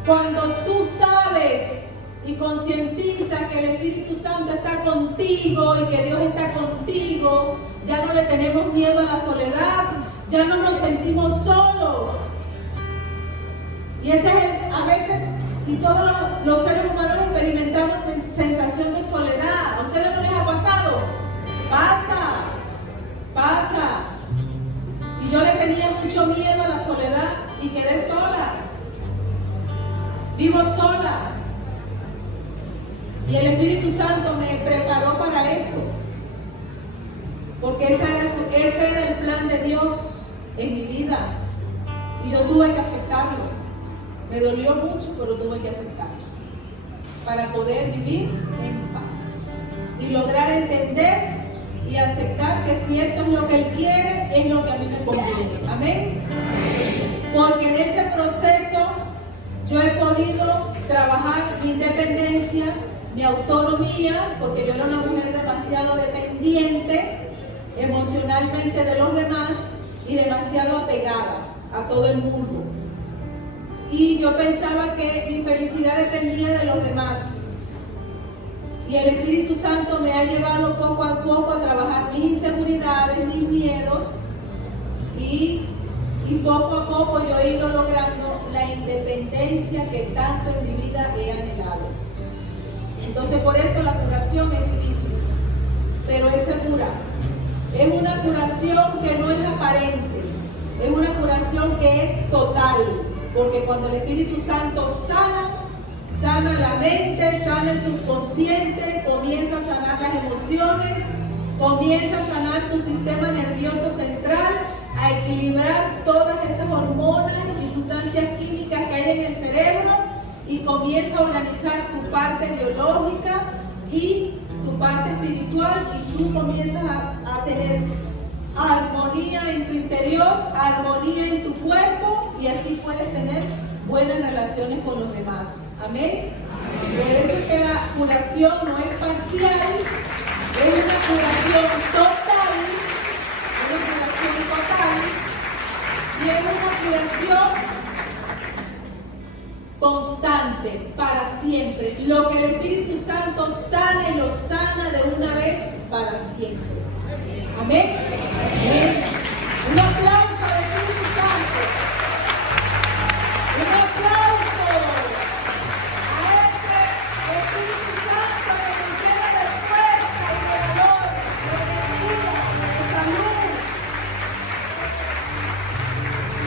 Cuando tú sabes y concientizas que el Espíritu Santo está contigo y que Dios está contigo, ya no le tenemos miedo a la soledad, ya no nos sentimos solos. Y ese es a veces, y todos los seres humanos experimentamos sensación de soledad. ¿A ustedes no les ha pasado? Pasa. Y yo le tenía mucho miedo a la soledad y quedé sola. Vivo sola. Y el Espíritu Santo me preparó para eso. Porque ese era el plan de Dios en mi vida. Y yo tuve que aceptarlo. Me dolió mucho, pero tuve que aceptarlo. Para poder vivir en paz. Y lograr entender y aceptar que si eso es lo que Él quiere, es lo que a mí me conviene. Amén. Porque en ese proceso yo he podido trabajar mi independencia, mi autonomía, porque yo era una mujer demasiado dependiente emocionalmente de los demás y demasiado apegada a todo el mundo. Y yo pensaba que mi felicidad dependía de los demás. Y el Espíritu Santo me ha llevado poco a poco a trabajar mis inseguridades, mis miedos, y poco a poco yo he ido logrando la independencia que tanto en mi vida he anhelado. Entonces por eso la curación es difícil, pero es segura. Es una curación que no es aparente, es una curación que es total, porque cuando el Espíritu Santo sana la mente, sana el subconsciente, comienza a sanar las emociones, comienza a sanar tu sistema nervioso central, a equilibrar todas esas hormonas y sustancias químicas que hay en el cerebro, y comienza a organizar tu parte biológica y tu parte espiritual, y tú comienzas a tener armonía en tu interior, armonía en tu cuerpo, y así puedes tener buenas relaciones con los demás. Amén. Por eso es que la curación no es parcial, es una curación total, y es una curación constante, para siempre. Lo que el Espíritu Santo sane, lo sana de una vez para siempre. Amén.